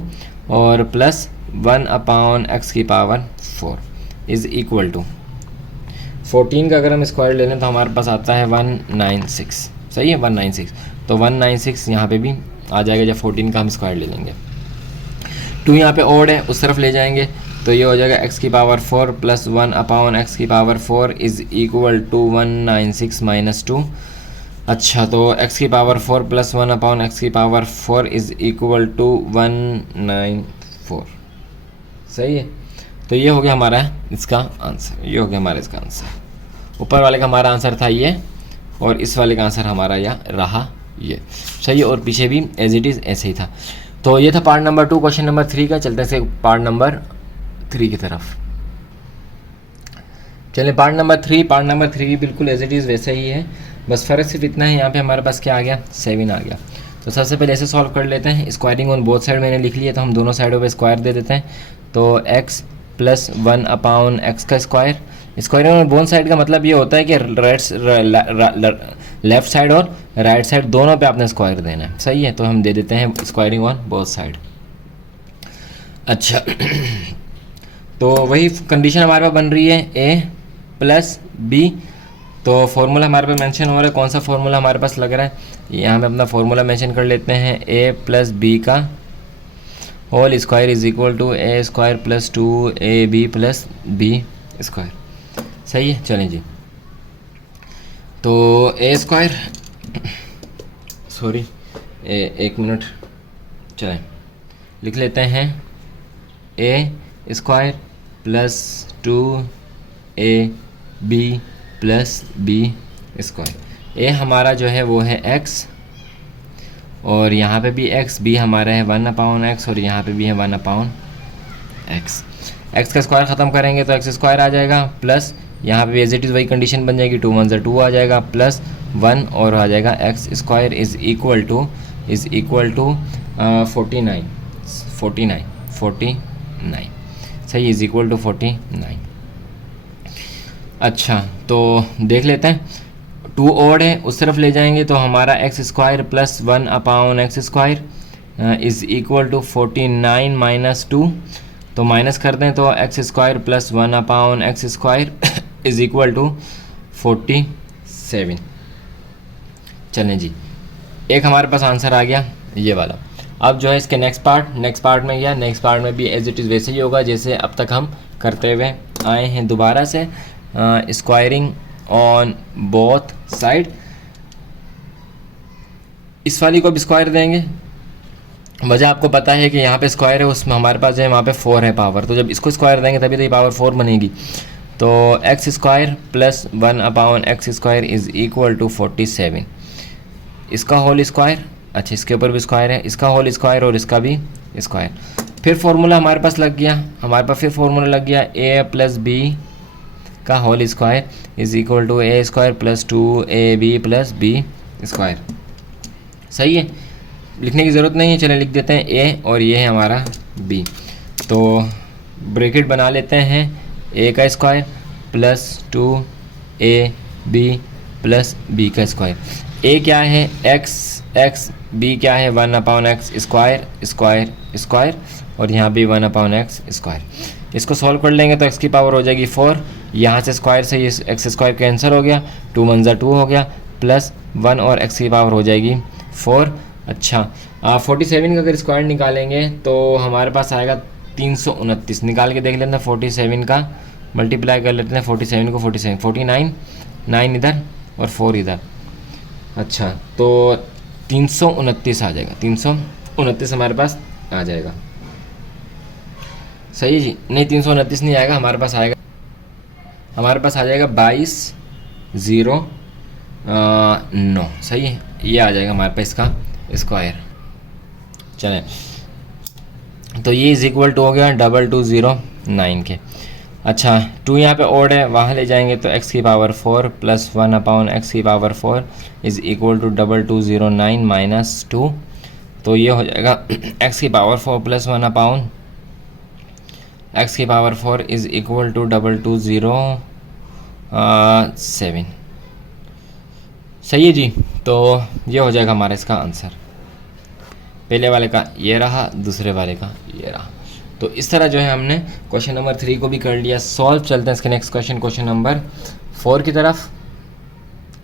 और प्लस 1 अपॉन एक्स की पावर 4 इज़ इक्वल टू 14 का अगर हम स्क्वायर ले लें तो हमारे पास आता है 196। सही है, 196। तो 196 यहाँ पे भी आ जाएगा जब 14 का हम स्क्वायर ले लेंगे। 2 यहाँ पे ओड है, उस तरफ ले जाएंगे तो ये हो जाएगा एक्स की पावर 4 प्लस 1 अपॉन एक्स की power 4 is equal to 196 minus 2। अच्छा, तो एक्स की पावर 4 प्लस 1 अपॉन एक्स की पावर 4 इज़ इक्वल टू 194। सही है, तो ये हो गया हमारा इसका आंसर, ये हो गया हमारा इसका आंसर। ऊपर वाले का हमारा आंसर था ये और इस वाले का आंसर हमारा यह रहा ये। सही है, और पीछे भी एज इट इज़ ऐसे ही था। तो ये था पार्ट नंबर 2 क्वेश्चन नंबर 3 का। चलते से पार्ट नंबर 3 की तरफ। चलिए पार्ट नंबर 3 भी बिल्कुल एज इट इज़ वैसा ही है, बस फ़र्क सिर्फ इतना है, यहाँ पे हमारे पास क्या आ गया, 7 आ गया। तो सबसे पहले ऐसे सॉल्व कर लेते हैं। स्क्वायरिंग ऑन बोथ साइड मैंने लिख लिया, तो हम दोनों साइडों पे स्क्वायर दे देते हैं। तो x प्लस 1 अपॉन एक्स का square. Squaring on both side का मतलब ये होता है कि लेफ्ट साइड और राइट साइड दोनों पे आपने स्क्वायर देना है। सही है, तो हम दे देते हैं स्क्वायरिंग ऑन बोथ साइड। अच्छा तो वही कंडीशन हमारे पास बन रही है a प्लस बी। तो फार्मूला हमारे पास मेंशन हो रहा है, कौन सा फार्मूला हमारे पास लग रहा है, यहाँ पे अपना फार्मूला मेंशन कर लेते हैं। a प्लस बी का whole square is equal to A square plus 2ab plus B square. सही है, चलें जी। तो ए स्क्वायर सॉरी एक मिनट, चलें लिख लेते हैं A square plus 2ab plus B square. ए हमारा जो है वो है x और यहाँ पे भी x, b हमारा है 1 अपॉन x और यहाँ पे भी है 1 अपॉन x। x का स्क्वायर ख़त्म करेंगे तो x स्क्वायर आ जाएगा, प्लस यहाँ पे एज इट इज़ वही कंडीशन बन जाएगी, 2 1 ज़ा 2 आ जाएगा, प्लस 1 और आ जाएगा x square is equal to 49। सही, इज़ इक्वल टू 49। अच्छा तो देख लेते हैं, 2 ओड है, उस तरफ ले जाएंगे तो हमारा x square plus 1 upon x square is equal to 49 minus 2। तो माइनस कर दें तो x square plus 1 upon x square is equal to 47। चलें जी, एक हमारे पास आंसर आ गया ये वाला। अब जो है इसके नेक्स्ट पार्ट में गया, नेक्स्ट पार्ट में भी एज इट इज़ वैसे ही होगा जैसे अब तक हम करते हुए आए हैं। दोबारा से स्क्वायरिंग ऑन बोथ साइड, इस वाली को भी स्क्वायर देंगे। वजह आपको पता है कि यहाँ पे स्क्वायर है, उसमें हमारे पास है वहाँ पे 4 है पावर, तो जब इसको स्क्वायर देंगे तभी तो ये पावर 4 बनेगी। तो x square plus 1 upon x square is equal to 47। इसका होल स्क्वायर, अच्छा इसके ऊपर भी स्क्वायर है, इसका होल स्क्वायर और इसका भी स्क्वायर। फिर फार्मूला हमारे पास लग गया, a प्लस बी का whole square is equal to a square plus 2ab plus b square. सही है, लिखने की ज़रूरत नहीं है, चलें लिख देते हैं a और ये है हमारा b। तो ब्रैकेट बना लेते हैं, a का square plus 2ab plus b का स्क्वायर। a क्या है x, b क्या है 1 upon x square square square और यहाँ भी 1 अपॉन एक्स स्क्वायर। इसको सॉल्व कर लेंगे तो x की पावर हो जाएगी 4, यहाँ से स्क्वायर से ये एक्स स्क्वायर कैंसिल हो गया, 2 1 ज़ा 2 हो गया, प्लस 1 और x की पावर हो जाएगी 4। अच्छा 47 का अगर स्क्वायर निकालेंगे तो हमारे पास आएगा 329। निकाल के देख लेते हैं, 47 का मल्टीप्लाई कर लेते हैं, 47 को 47, 49, 9 इधर और 4 इधर। अच्छा तो 329 आ जाएगा, 329 हमारे पास आ जाएगा। सही है जी, नहीं 329 नहीं आएगा, हमारे पास आ जाएगा 2209। सही है, ये आ जाएगा हमारे पास इसका स्क्वायर। चलें तो ये इज़ इक्वल टू हो गया 2209 के। अच्छा 2 यहाँ पे ओड है, वहाँ ले जाएंगे तो x की पावर 4 प्लस 1 अपॉन एक्स की power 4 is equal to 2209 minus 2। तो ये हो जाएगा एक्स की पावर 4 प्लस 1 अपाउन एक्स की पावर 4 इज़ इक्वल टू 2207। सही है जी। तो ये हो जाएगा हमारा इसका आंसर। पहले वाले का ये रहा, दूसरे वाले का ये रहा। तो इस तरह जो है हमने क्वेश्चन नंबर 3 को भी कर लिया सॉल्व। चलते हैं इसके नेक्स्ट क्वेश्चन, क्वेश्चन नंबर 4 की तरफ।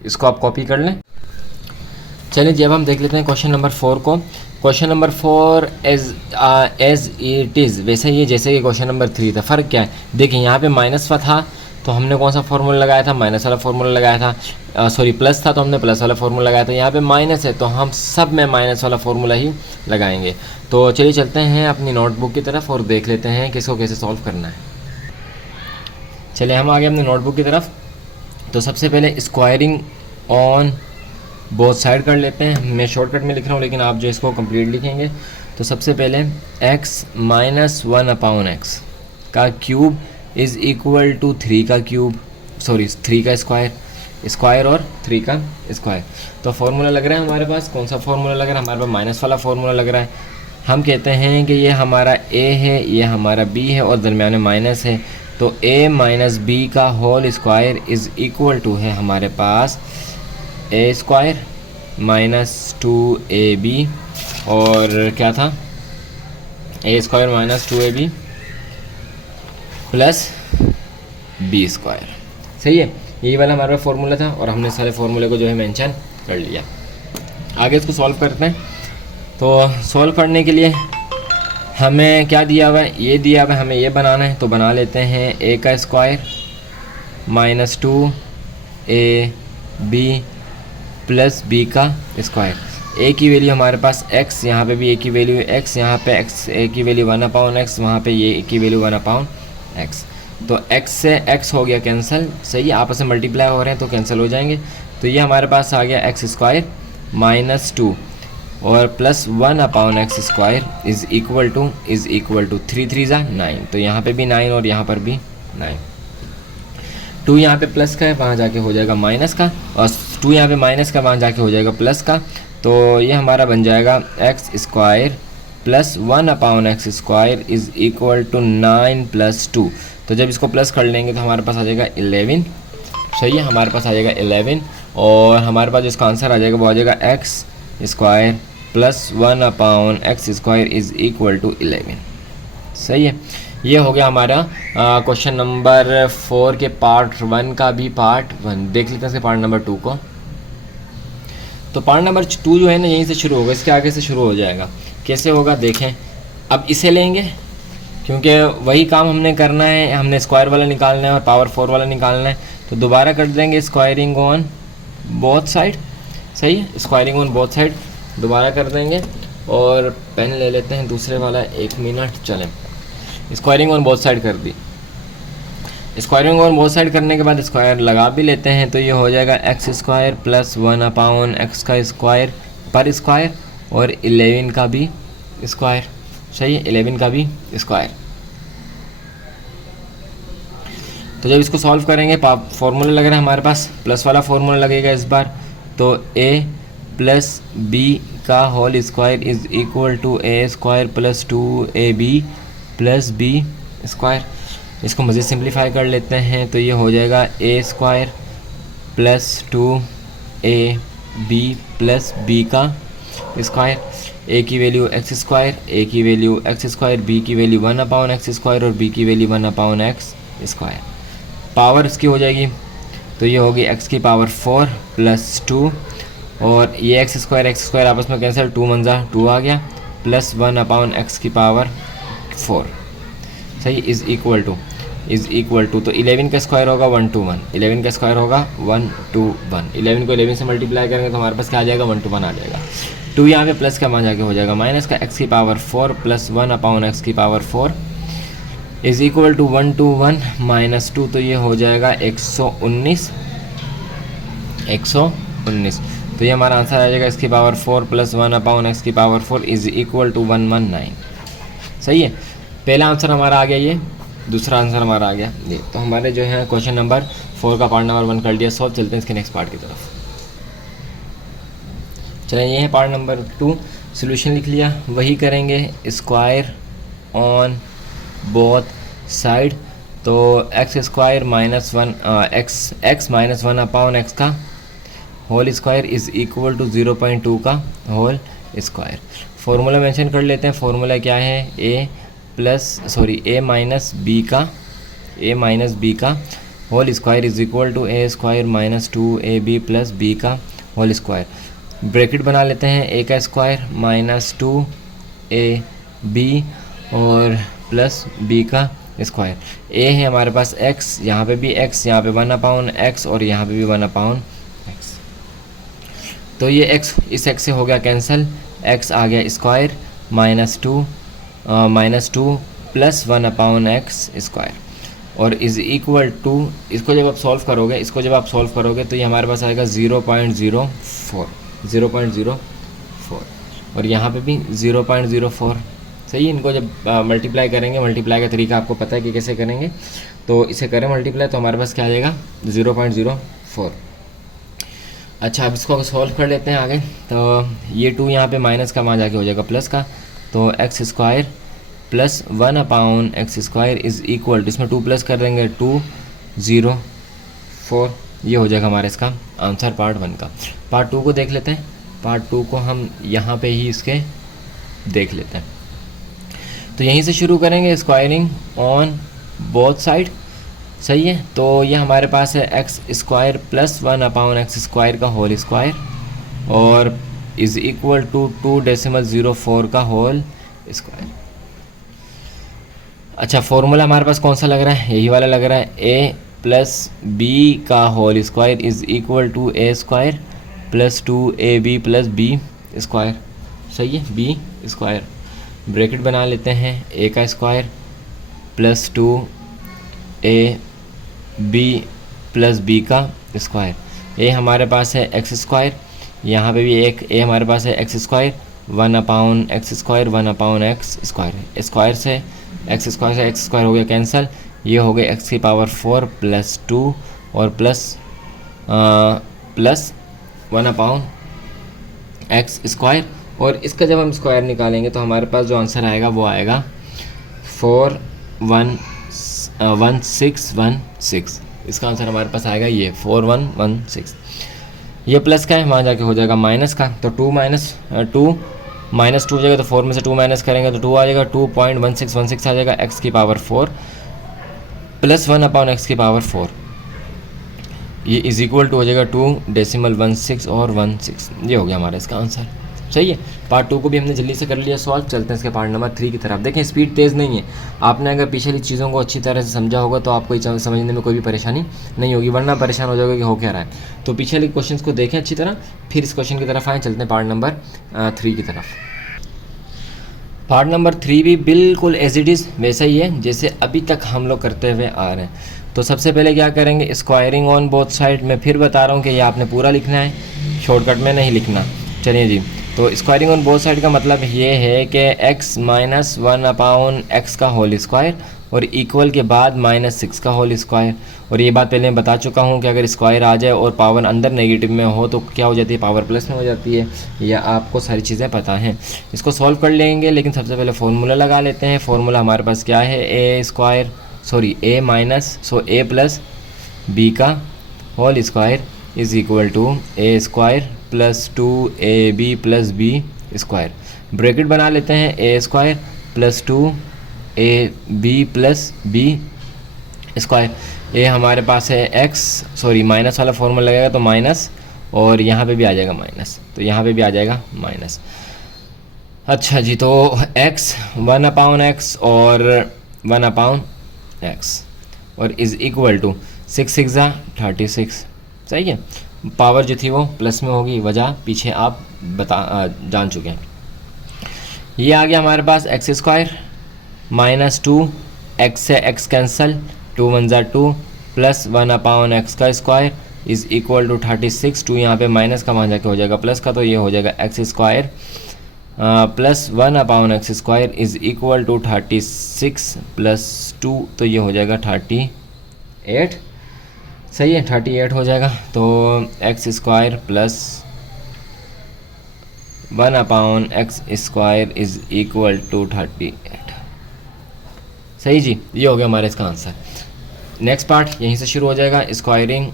इसको आप कॉपी कर लें। चलिए जी, अब हम देख लेते हैं क्वेश्चन नंबर 4 को। Question number 4 as it is वैसे ही जैसे कि क्वेश्चन नंबर 3 था। फ़र्क क्या है, देखिए यहाँ पे माइनस था तो हमने कौन सा फार्मूला लगाया था, माइनस वाला फार्मूला लगाया था। सॉरी, प्लस था तो हमने प्लस वाला फार्मूला लगाया था। यहाँ पे माइनस है तो हम सब में माइनस वाला फार्मूला ही लगाएंगे। तो चलिए चलते हैं अपनी नोटबुक की तरफ और देख लेते हैं कि इसको कैसे सॉल्व करना है। चलिए हम आ गए अपनी नोटबुक की तरफ। तो सबसे पहले स्क्वायरिंग ऑन बोथ साइड कर लेते हैं। मैं शॉर्टकट में लिख रहा हूँ लेकिन आप जो इसको कंप्लीट लिखेंगे तो सबसे पहले x माइनस 1 अपाउन एक्स का क्यूब इज़ इक्वल टू 3 का क्यूब, सॉरी 3 का स्क्वायर और 3 का स्क्वायर। तो फार्मूला लग रहा है हमारे पास, कौन सा फार्मूला लग रहा है हमारे पास, माइनस वाला फार्मूला लग रहा है। हम कहते हैं कि ये हमारा a है, ये हमारा b है और दरमियान में माइनस है। तो a माइनस b का whole square is equal to है हमारे पास a स्क्वायर माइनस 2ab और क्या था, a square minus 2ab plus b square. सही है, यही वाला हमारा फार्मूला था और हमने सारे फार्मूले को जो है मेंशन कर लिया। आगे इसको सॉल्व करते हैं। तो सॉल्व करने के लिए हमें क्या दिया हुआ है, ये दिया हुआ है, हमें ये बनाना है। तो बना लेते हैं a का square minus 2ab plus b का स्क्वायर। a की वैल्यू हमारे पास x, यहाँ पे भी a की वैल्यू है x, यहाँ पे x a की वैल्यू 1 अपाउन x, वहाँ पे ये a की वैल्यू 1 अपाउन x। तो x से x हो गया कैंसिल, सही है, आपस में मल्टीप्लाई हो रहे हैं तो कैंसिल हो जाएंगे। तो ये हमारे पास आ गया x स्क्वायर माइनस 2 और plus 1 upon x square is equal to 3 3 ज़ा 9। तो यहाँ पे भी 9 और यहाँ पर भी 9। 2 यहाँ पे प्लस का है, वहाँ जाके हो जाएगा माइनस का, और 2 यहाँ पे माइनस का, वहाँ जाके हो जाएगा प्लस का। तो ये हमारा बन जाएगा x square plus 1 upon x square is equal to 9 plus 2। तो जब इसको प्लस कर लेंगे तो हमारे पास आ जाएगा 11। सही है, हमारे पास आ जाएगा 11 और हमारे पास जिसका आंसर आ जाएगा वो आ जाएगा x square plus 1 upon x square is equal to 11। सही है, ये हो गया हमारा क्वेश्चन नंबर 4 के पार्ट 1 का भी पार्ट 1। देख लेते हैं इसके पार्ट नंबर 2 को। तो पार्ट नंबर 2 जो है ना यहीं से शुरू होगा, इसके आगे से शुरू हो जाएगा। कैसे होगा देखें। अब इसे लेंगे क्योंकि वही काम हमने करना है, हमने स्क्वायर वाला निकालना है और पावर 4 वाला निकालना है। तो दोबारा कर देंगे स्क्वायरिंग ऑन बोथ साइड। सही है, स्क्वायरिंग ऑन बोथ साइड दोबारा कर देंगे और पेन ले लेते हैं दूसरे वाला, 1 मिनट। चलें, स्क्वायरिंग ऑन बोथ साइड कर दी। स्क्वायरिंग ऑन बोथ साइड करने के बाद स्क्वायर लगा भी लेते हैं। तो ये हो जाएगा x square plus 1 upon x का स्क्वायर पर स्क्वायर और 11 का भी स्क्वायर। सही है, 11 का भी स्क्वायर। तो जब इसको सॉल्व करेंगे फार्मूला लग रहा है हमारे पास, प्लस वाला फार्मूला लगेगा इस बार। तो a प्लस b का whole square is equal to a square plus 2ab plus b square. इसको मज़ीद सिंप्लीफाई कर लेते हैं। तो ये हो जाएगा a square plus 2ab plus b का स्क्वायर। a की वैल्यू एक्स स्क्वायर, a की वैल्यू एक्स स्क्वायर, b की वैल्यू 1 अपाउन एक्स स्क्वायर और b की value 1 upon x square. Power इसकी हो जाएगी तो ये होगी x की पावर 4 प्लस 2 और ये एक्स स्क्वायर आपस में कैंसिल, 2 मंजा 2 आ गया प्लस 1 अपाउन एक्स की पावर 4। सही, इज़ इक्वल टू तो 11 का स्क्वायर होगा 1 to 1, 11 का स्क्वायर होगा 1 to 1। 11 को 11 से मल्टीप्लाई करेंगे तो हमारे पास क्या आ जाएगा 1 to 1 आ जाएगा। 2 यहाँ पे प्लस का वहाँ जाके हो जाएगा माइनस का, एक्स की पावर 4 प्लस 1 अपाउन एक्स की power 4 is equal to 1 to 1 minus 2। तो ये हो जाएगा 119। तो ये हमारा आंसर आ जाएगा इसकी पावर 4 प्लस 1 अपाउन एक्स की पावर 4 इज़ इक्वल टू 119। सही है, पहला आंसर हमारा आ गया ये, दूसरा आंसर हमारा आ गया ये। तो हमारे जो है क्वेश्चन नंबर 4 का पार्ट नंबर 1 कर लिया सॉल्व। चलते हैं इसके नेक्स्ट पार्ट की तरफ। चलें, ये है पार्ट नंबर 2। सोल्यूशन लिख लिया, वही करेंगे स्क्वायर ऑन बोथ साइड। तो x square minus one x minus one upon x का whole square is equal to 0.2 का होल स्क्वायर। फार्मूला मेंशन कर लेते हैं। फार्मूला क्या है, ए माइनस बी का whole square is equal to A square minus 2ab plus B का होल स्क्वायर। ब्रैकेट बना लेते हैं, ए का स्क्वायर माइनस 2ab और प्लस बी का स्क्वायर। ए है हमारे पास x, यहाँ पे भी x, यहाँ पे 1/x और यहाँ पे भी 1/x। तो ये x इस x से हो गया कैंसिल, x आ गया square minus two plus 1/x square और इज़ इक्वल टू, इसको जब आप सॉल्व करोगे तो ये हमारे पास आएगा 0.04 और यहाँ पे भी 0.04। सही है। इनको जब मल्टीप्लाई करेंगे, मल्टीप्लाई का तरीका आपको पता है कि कैसे करेंगे, तो इसे करें मल्टीप्लाई तो हमारे पास क्या आ जाएगा 0.04। अच्छा, अब इसको सॉल्व कर लेते हैं आगे। तो ये 2 यहाँ पे माइनस का वहाँ जाके हो जाएगा प्लस का, तो x square plus 1/x square is equal to, इसमें 2 प्लस कर देंगे 204। ये हो जाएगा हमारे इसका आंसर पार्ट 1 का। पार्ट 2 को देख लेते हैं। पार्ट 2 को हम यहाँ पे ही इसके देख लेते हैं। तो यहीं से शुरू करेंगे, स्क्वायरिंग ऑन बोथ साइड। सही है। तो ये हमारे पास है x square plus 1/x square का होल स्क्वायर और इज़ इक्वल टू 2.04 का होल स्क्वायर। अच्छा, फॉर्मूला हमारे पास कौन सा लग रहा है, यही वाला लग रहा है, a प्लस बी का whole square is equal to A square plus 2ab plus B square. सही है, बी स्क्वायर। ब्रैकेट बना लेते हैं, a का square plus 2ab plus B का स्क्वायर। a हमारे पास है एक्स स्क्वायर, यहाँ पे भी एक a हमारे पास है x square 1/x square 1/x square. Square से एक्स स्क्वायर हो गया कैंसिल, ये हो गया x की पावर 4 प्लस 2 और प्लस 1/x स्क्वायर। और इसका जब हम स्क्वायर निकालेंगे तो हमारे पास जो आंसर आएगा वो आएगा 4116। इसका आंसर हमारे पास आएगा ये 4116। ये प्लस का है, वहाँ जाके हो जाएगा माइनस का, तो 2 माइनस 2 हो जाएगा, तो 4 में से 2 माइनस करेंगे तो 2 आ जाएगा, 2.1616 आ जाएगा x की पावर 4 प्लस 1/x की पावर 4। ये इज इक्वल टू हो जाएगा 2.16 और 16। ये हो गया हमारा इसका आंसर। सही है। पार्ट 2 को भी हमने जल्दी से कर लिया सॉल्व। चलते हैं इसके पार्ट नंबर 3 की तरफ। देखें, स्पीड तेज़ नहीं है। आपने अगर पिछली चीज़ों को अच्छी तरह से समझा होगा तो आपको समझने में कोई भी परेशानी नहीं होगी, वरना परेशान हो जाओगे कि हो क्या रहा है। तो पिछले क्वेश्चन को देखें अच्छी तरह, फिर इस क्वेश्चन की तरफ आएँ। चलते हैं पार्ट नंबर 3 की तरफ। पार्ट नंबर 3 भी बिल्कुल एज इट इज़ वैसा ही है जैसे अभी तक हम लोग करते हुए आ रहे हैं। तो सबसे पहले क्या करेंगे, स्क्वायरिंग ऑन बोथ साइड। मैं फिर बता रहा हूँ कि ये आपने पूरा लिखना है, शॉर्टकट में नहीं लिखना। चलिए जी, तो स्क्वायरिंग ऑन बोथ साइड का मतलब ये है कि x माइनस 1/x का होल स्क्वायर और इक्वल के बाद -6 का होल स्क्वायर। और ये बात पहले मैं बता चुका हूँ कि अगर स्क्वायर आ जाए और पावर अंदर नेगेटिव में हो तो क्या हो जाती है, पावर प्लस में हो जाती है। यह आपको सारी चीज़ें पता हैं। इसको सॉल्व कर लेंगे, लेकिन सबसे पहले फार्मूला लगा लेते हैं। फार्मूला हमारे पास क्या है, a प्लस b का whole square is equal to A square plus 2ab plus B square. Bracket बना लेते हैं, A square plus 2ab plus B square. ये हमारे पास है माइनस वाला फॉर्मूला लगेगा तो माइनस, और यहाँ पे भी आ जाएगा माइनस, तो यहाँ पे भी आ जाएगा माइनस। अच्छा जी, तो x 1/x और 1/x और इज़ इक्वल टू 6 6 36। सही है। पावर जो थी वो प्लस में होगी, वजह पीछे आप जान चुके हैं। ये आ गया हमारे पास एक्स स्क्वायर माइनस 2, एक्स से एक्स कैंसल, 2 1 जा 2 प्लस 1/x का स्क्वायर इज़ इक्वल टू 36। 2 यहाँ पे माइनस का वहाँ जाके हो जाएगा प्लस का, तो ये हो जाएगा x square plus 1/x square is equal to 36 plus 2, तो ये हो जाएगा 38। सही है, 38 हो जाएगा। तो x square plus 1 upon x square is equal to 38। सही जी, ये हो गया हमारे इसका आंसर। नेक्स्ट पार्ट यहीं से शुरू हो जाएगा, squaring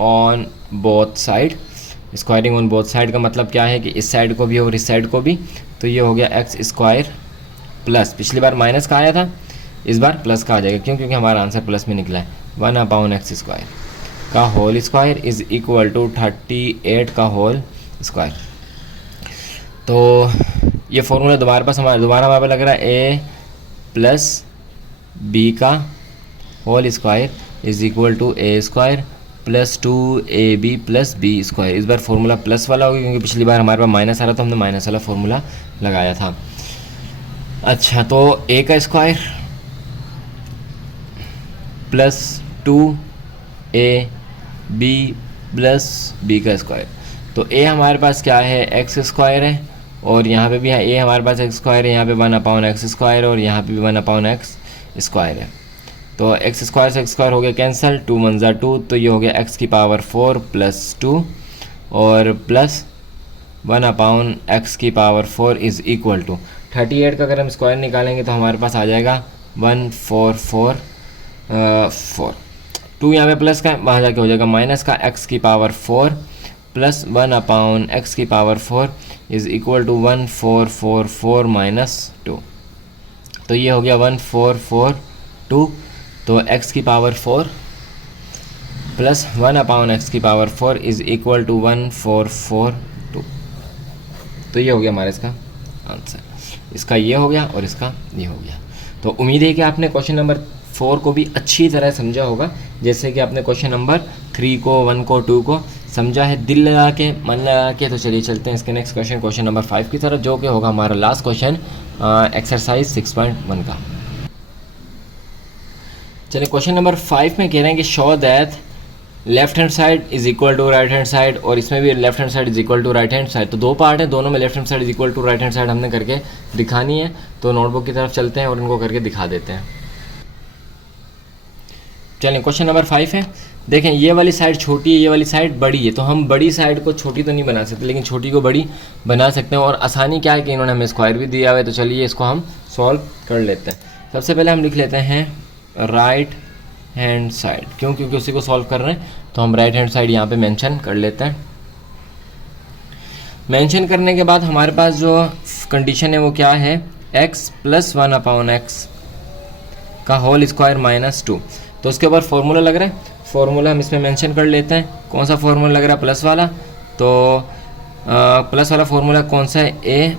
on both side. Squaring on both side का मतलब क्या है कि इस साइड को भी और इस साइड को भी। तो ये हो गया एक्स स्क्वायर प्लस, पिछली बार माइनस का आया था, इस बार प्लस का आ जाएगा, क्यों? क्योंकि हमारा आंसर प्लस में निकला है। 1 अपाउन एक्स स्क्वायर का whole square is equal to 38 का होल स्क्वायर। तो ये फॉर्मूला दोबारा हमारे पास लग रहा है ए प्लस बी का whole square is equal to A square plus 2ab plus B square. इस बार फॉर्मूला प्लस वाला होगा, क्योंकि पिछली बार हमारे पास माइनस आ रहा था, हमने माइनस वाला फॉर्मूला लगाया था। अच्छा, तो ए का square plus 2ab plus B का स्क्वायर। तो ए हमारे पास क्या है, एक्स स्क्वायर है, और यहाँ पे भी है ए हमारे पास एक्स स्क्वायर है, यहाँ पे 1 अपाउन एक्स स्क्वायर, और यहाँ पे भी 1 अपाउन एक्स स्क्वायर है। तो एक्स स्क्वायर से एक्स स्क्वायर हो गया कैंसिल, 2 1 ज़ा 2, तो ये हो गया एक्स की पावर 4 प्लस 2 और प्लस 1 अपाउन एक्स की पावर 4 इज़ इक्वल टू 38 का अगर हम स्क्वायर निकालेंगे तो हमारे पास आ जाएगा 1444। 2 यहाँ पे प्लस का, वहाँ जाके हो जाएगा माइनस का, एक्स की पावर 4 प्लस 1 अपाउन एक्स की power 4 is equal to 1444 minus 2। तो ये हो गया 1442। तो x की पावर 4 प्लस 1 अपाउन एक्स की पावर 4 इज़ इक्वल टू 1442। तो ये हो गया हमारा इसका आंसर। इसका ये हो गया और इसका ये हो गया। तो उम्मीद है कि आपने क्वेश्चन नंबर 4 को भी अच्छी तरह समझा होगा, जैसे कि आपने क्वेश्चन नंबर 3 को, 1 को, 2 को समझा है दिल लगा के, मन लगा के। तो चलिए चलते हैं इसके नेक्स्ट क्वेश्चन, क्वेश्चन नंबर 5 की तरफ, जो कि होगा हमारा लास्ट क्वेश्चन एक्सरसाइज 6.1 का। चलिए क्वेश्चन नंबर 5 में कह रहे हैं कि show that left hand side is equal to right hand side, और इसमें भी left hand side is equal to right hand side. तो दो पार्ट हैं, दोनों में left hand side is equal to right hand side हमने करके दिखानी है। तो नोटबुक की तरफ चलते हैं और इनको करके दिखा देते हैं। चलिए क्वेश्चन नंबर 5 है, देखें ये वाली साइड छोटी है, ये वाली साइड बड़ी है। तो हम बड़ी साइड को छोटी तो नहीं बना सकते, लेकिन छोटी को बड़ी बना सकते हैं। और आसानी क्या है कि इन्होंने हमें स्क्वायर भी दिया हुआ है। तो चलिए इसको हम सॉल्व कर लेते हैं। सबसे पहले हम लिख लेते हैं राइट हैंड साइड, क्यों? क्योंकि उसी को सॉल्व कर रहे हैं, तो हम राइट हैंड साइड यहाँ पे मेंशन कर लेते हैं। मेंशन करने के बाद हमारे पास जो कंडीशन है वो क्या है, x प्लस 1 अपाउन एक्स का होल स्क्वायर माइनस 2। तो उसके ऊपर फॉर्मूला लग रहा है, फॉर्मूला हम इसमें मेंशन कर लेते हैं। कौन सा फॉर्मूला लग रहा है, प्लस वाला। तो प्लस वाला फॉर्मूला कौन सा है, a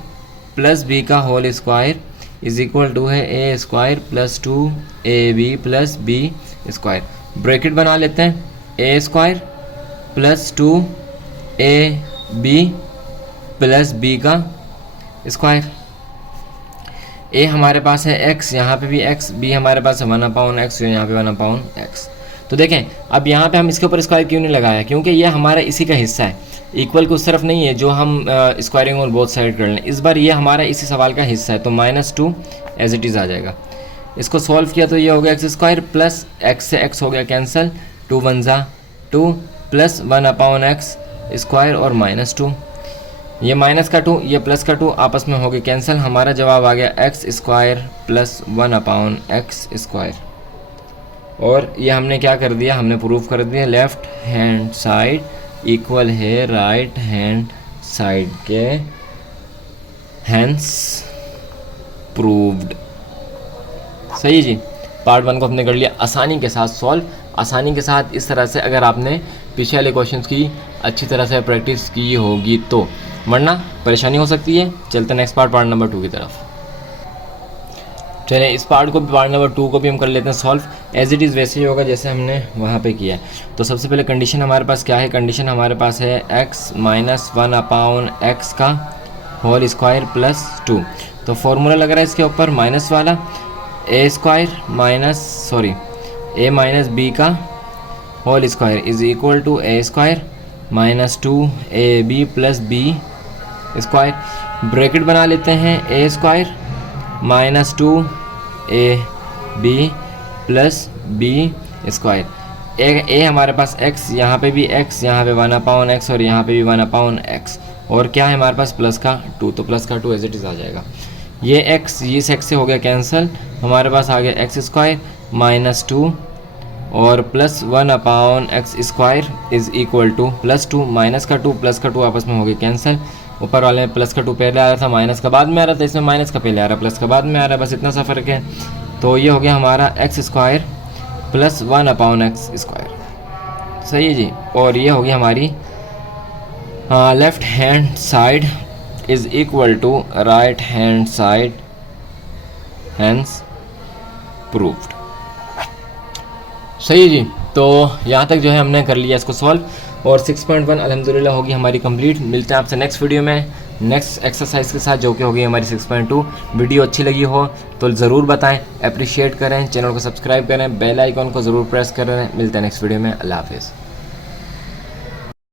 प्लस बी का whole square is equal to है A square plus 2ab plus B square. Bracket बना लेते हैं, A square plus 2ab plus B का स्क्वायर। ए हमारे पास है x, यहाँ पे भी x, b हमारे पास है 1 अपाउन एक्स, यहाँ पे 1 अपाउन एक्स। तो देखें अब यहाँ पे हम इसके ऊपर स्क्वायर क्यों नहीं लगाया, क्योंकि ये हमारा इसी का हिस्सा है, इक्वल को उस तरफ नहीं है जो हम स्क्वायरिंग और बोथ साइड कर लें। इस बार ये हमारा इसी सवाल का हिस्सा है, तो -2 एज इट इज़ आ जाएगा। इसको सॉल्व किया तो ये हो गया एक्स स्क्वायर प्लस एक्स से एक्स हो गया कैंसिल, 2 1 ज़ा 2 प्लस 1 अपाउन एक्स स्क्वायर और -2। ये माइनस का 2, ये प्लस का 2 आपस में हो गए कैंसिल। हमारा जवाब आ गया x square plus 1 upon x square. और ये हमने क्या कर दिया, हमने प्रूफ कर दिया लेफ्ट हैंड साइड इक्वल है राइट हैंड साइड के, हैंस प्रूव्ड। सही जी, पार्ट 1 को हमने कर लिया आसानी के साथ सॉल्व। आसानी के साथ इस तरह से अगर आपने पीछे वाले क्वेश्चंस की अच्छी तरह से प्रैक्टिस की होगी तो, वरना परेशानी हो सकती है। चलते नेक्स्ट पार्ट, पार्ट नंबर 2 की तरफ। चलिए इस पार्ट को, पार्ट नंबर 2 को भी हम कर लेते हैं सॉल्व। एज इट इज़ वैसे ही होगा जैसे हमने वहाँ पे किया है। तो सबसे पहले कंडीशन हमारे पास क्या है, कंडीशन हमारे पास है x माइनस 1 अपाउन एक्स का होल स्क्वायर प्लस 2। तो फॉर्मूला लग रहा है इसके ऊपर माइनस वाला, ए स्क्वायर माइनस बी का whole square is equal to A square minus 2ab plus B square. Bracket बना लेते हैं, A square minus 2ab plus B square. ए हमारे पास x, यहाँ पे भी x, यहाँ पे 1 अपाउन एक्स और यहाँ पे भी 1 अपाउन एक्स। और क्या है हमारे पास प्लस का 2, तो प्लस का 2 एज इट इज़ आ जाएगा। ये x इस x से हो गया कैंसिल, हमारे पास आ गया एक्स स्क्वायर माइनस 2 और plus 1 upon x square is equal two plus 2 minus का 2 प्लस का 2 आपस में हो गया कैंसिल। ऊपर वाले में प्लस का 2 पहले आ रहा था, माइनस का बाद में आ रहा था, इसमें माइनस का पहले आ रहा है, प्लस का बाद में आ रहा है, बस इतना सा फ़र्क है। तो ये हो गया हमारा x square plus 1 upon x square, सही है जी। और ये हो गया हमारी left hand side is equal to right hand side, hence proved. सही है जी। तो यहाँ तक जो है हमने कर लिया इसको सॉल्व, और 6.1 अल्हम्दुलिल्लाह होगी हमारी कंप्लीट। मिलते हैं आपसे नेक्स्ट वीडियो में नेक्स्ट एक्सरसाइज के साथ, जो कि होगी हमारी 6.2। वीडियो अच्छी लगी हो तो ज़रूर बताएं, अप्रिशिएट करें, चैनल को सब्सक्राइब करें, बेल आइकॉन को ज़रूर प्रेस करें। मिलते हैं नेक्स्ट वीडियो में, अल्लाह हाफिज़।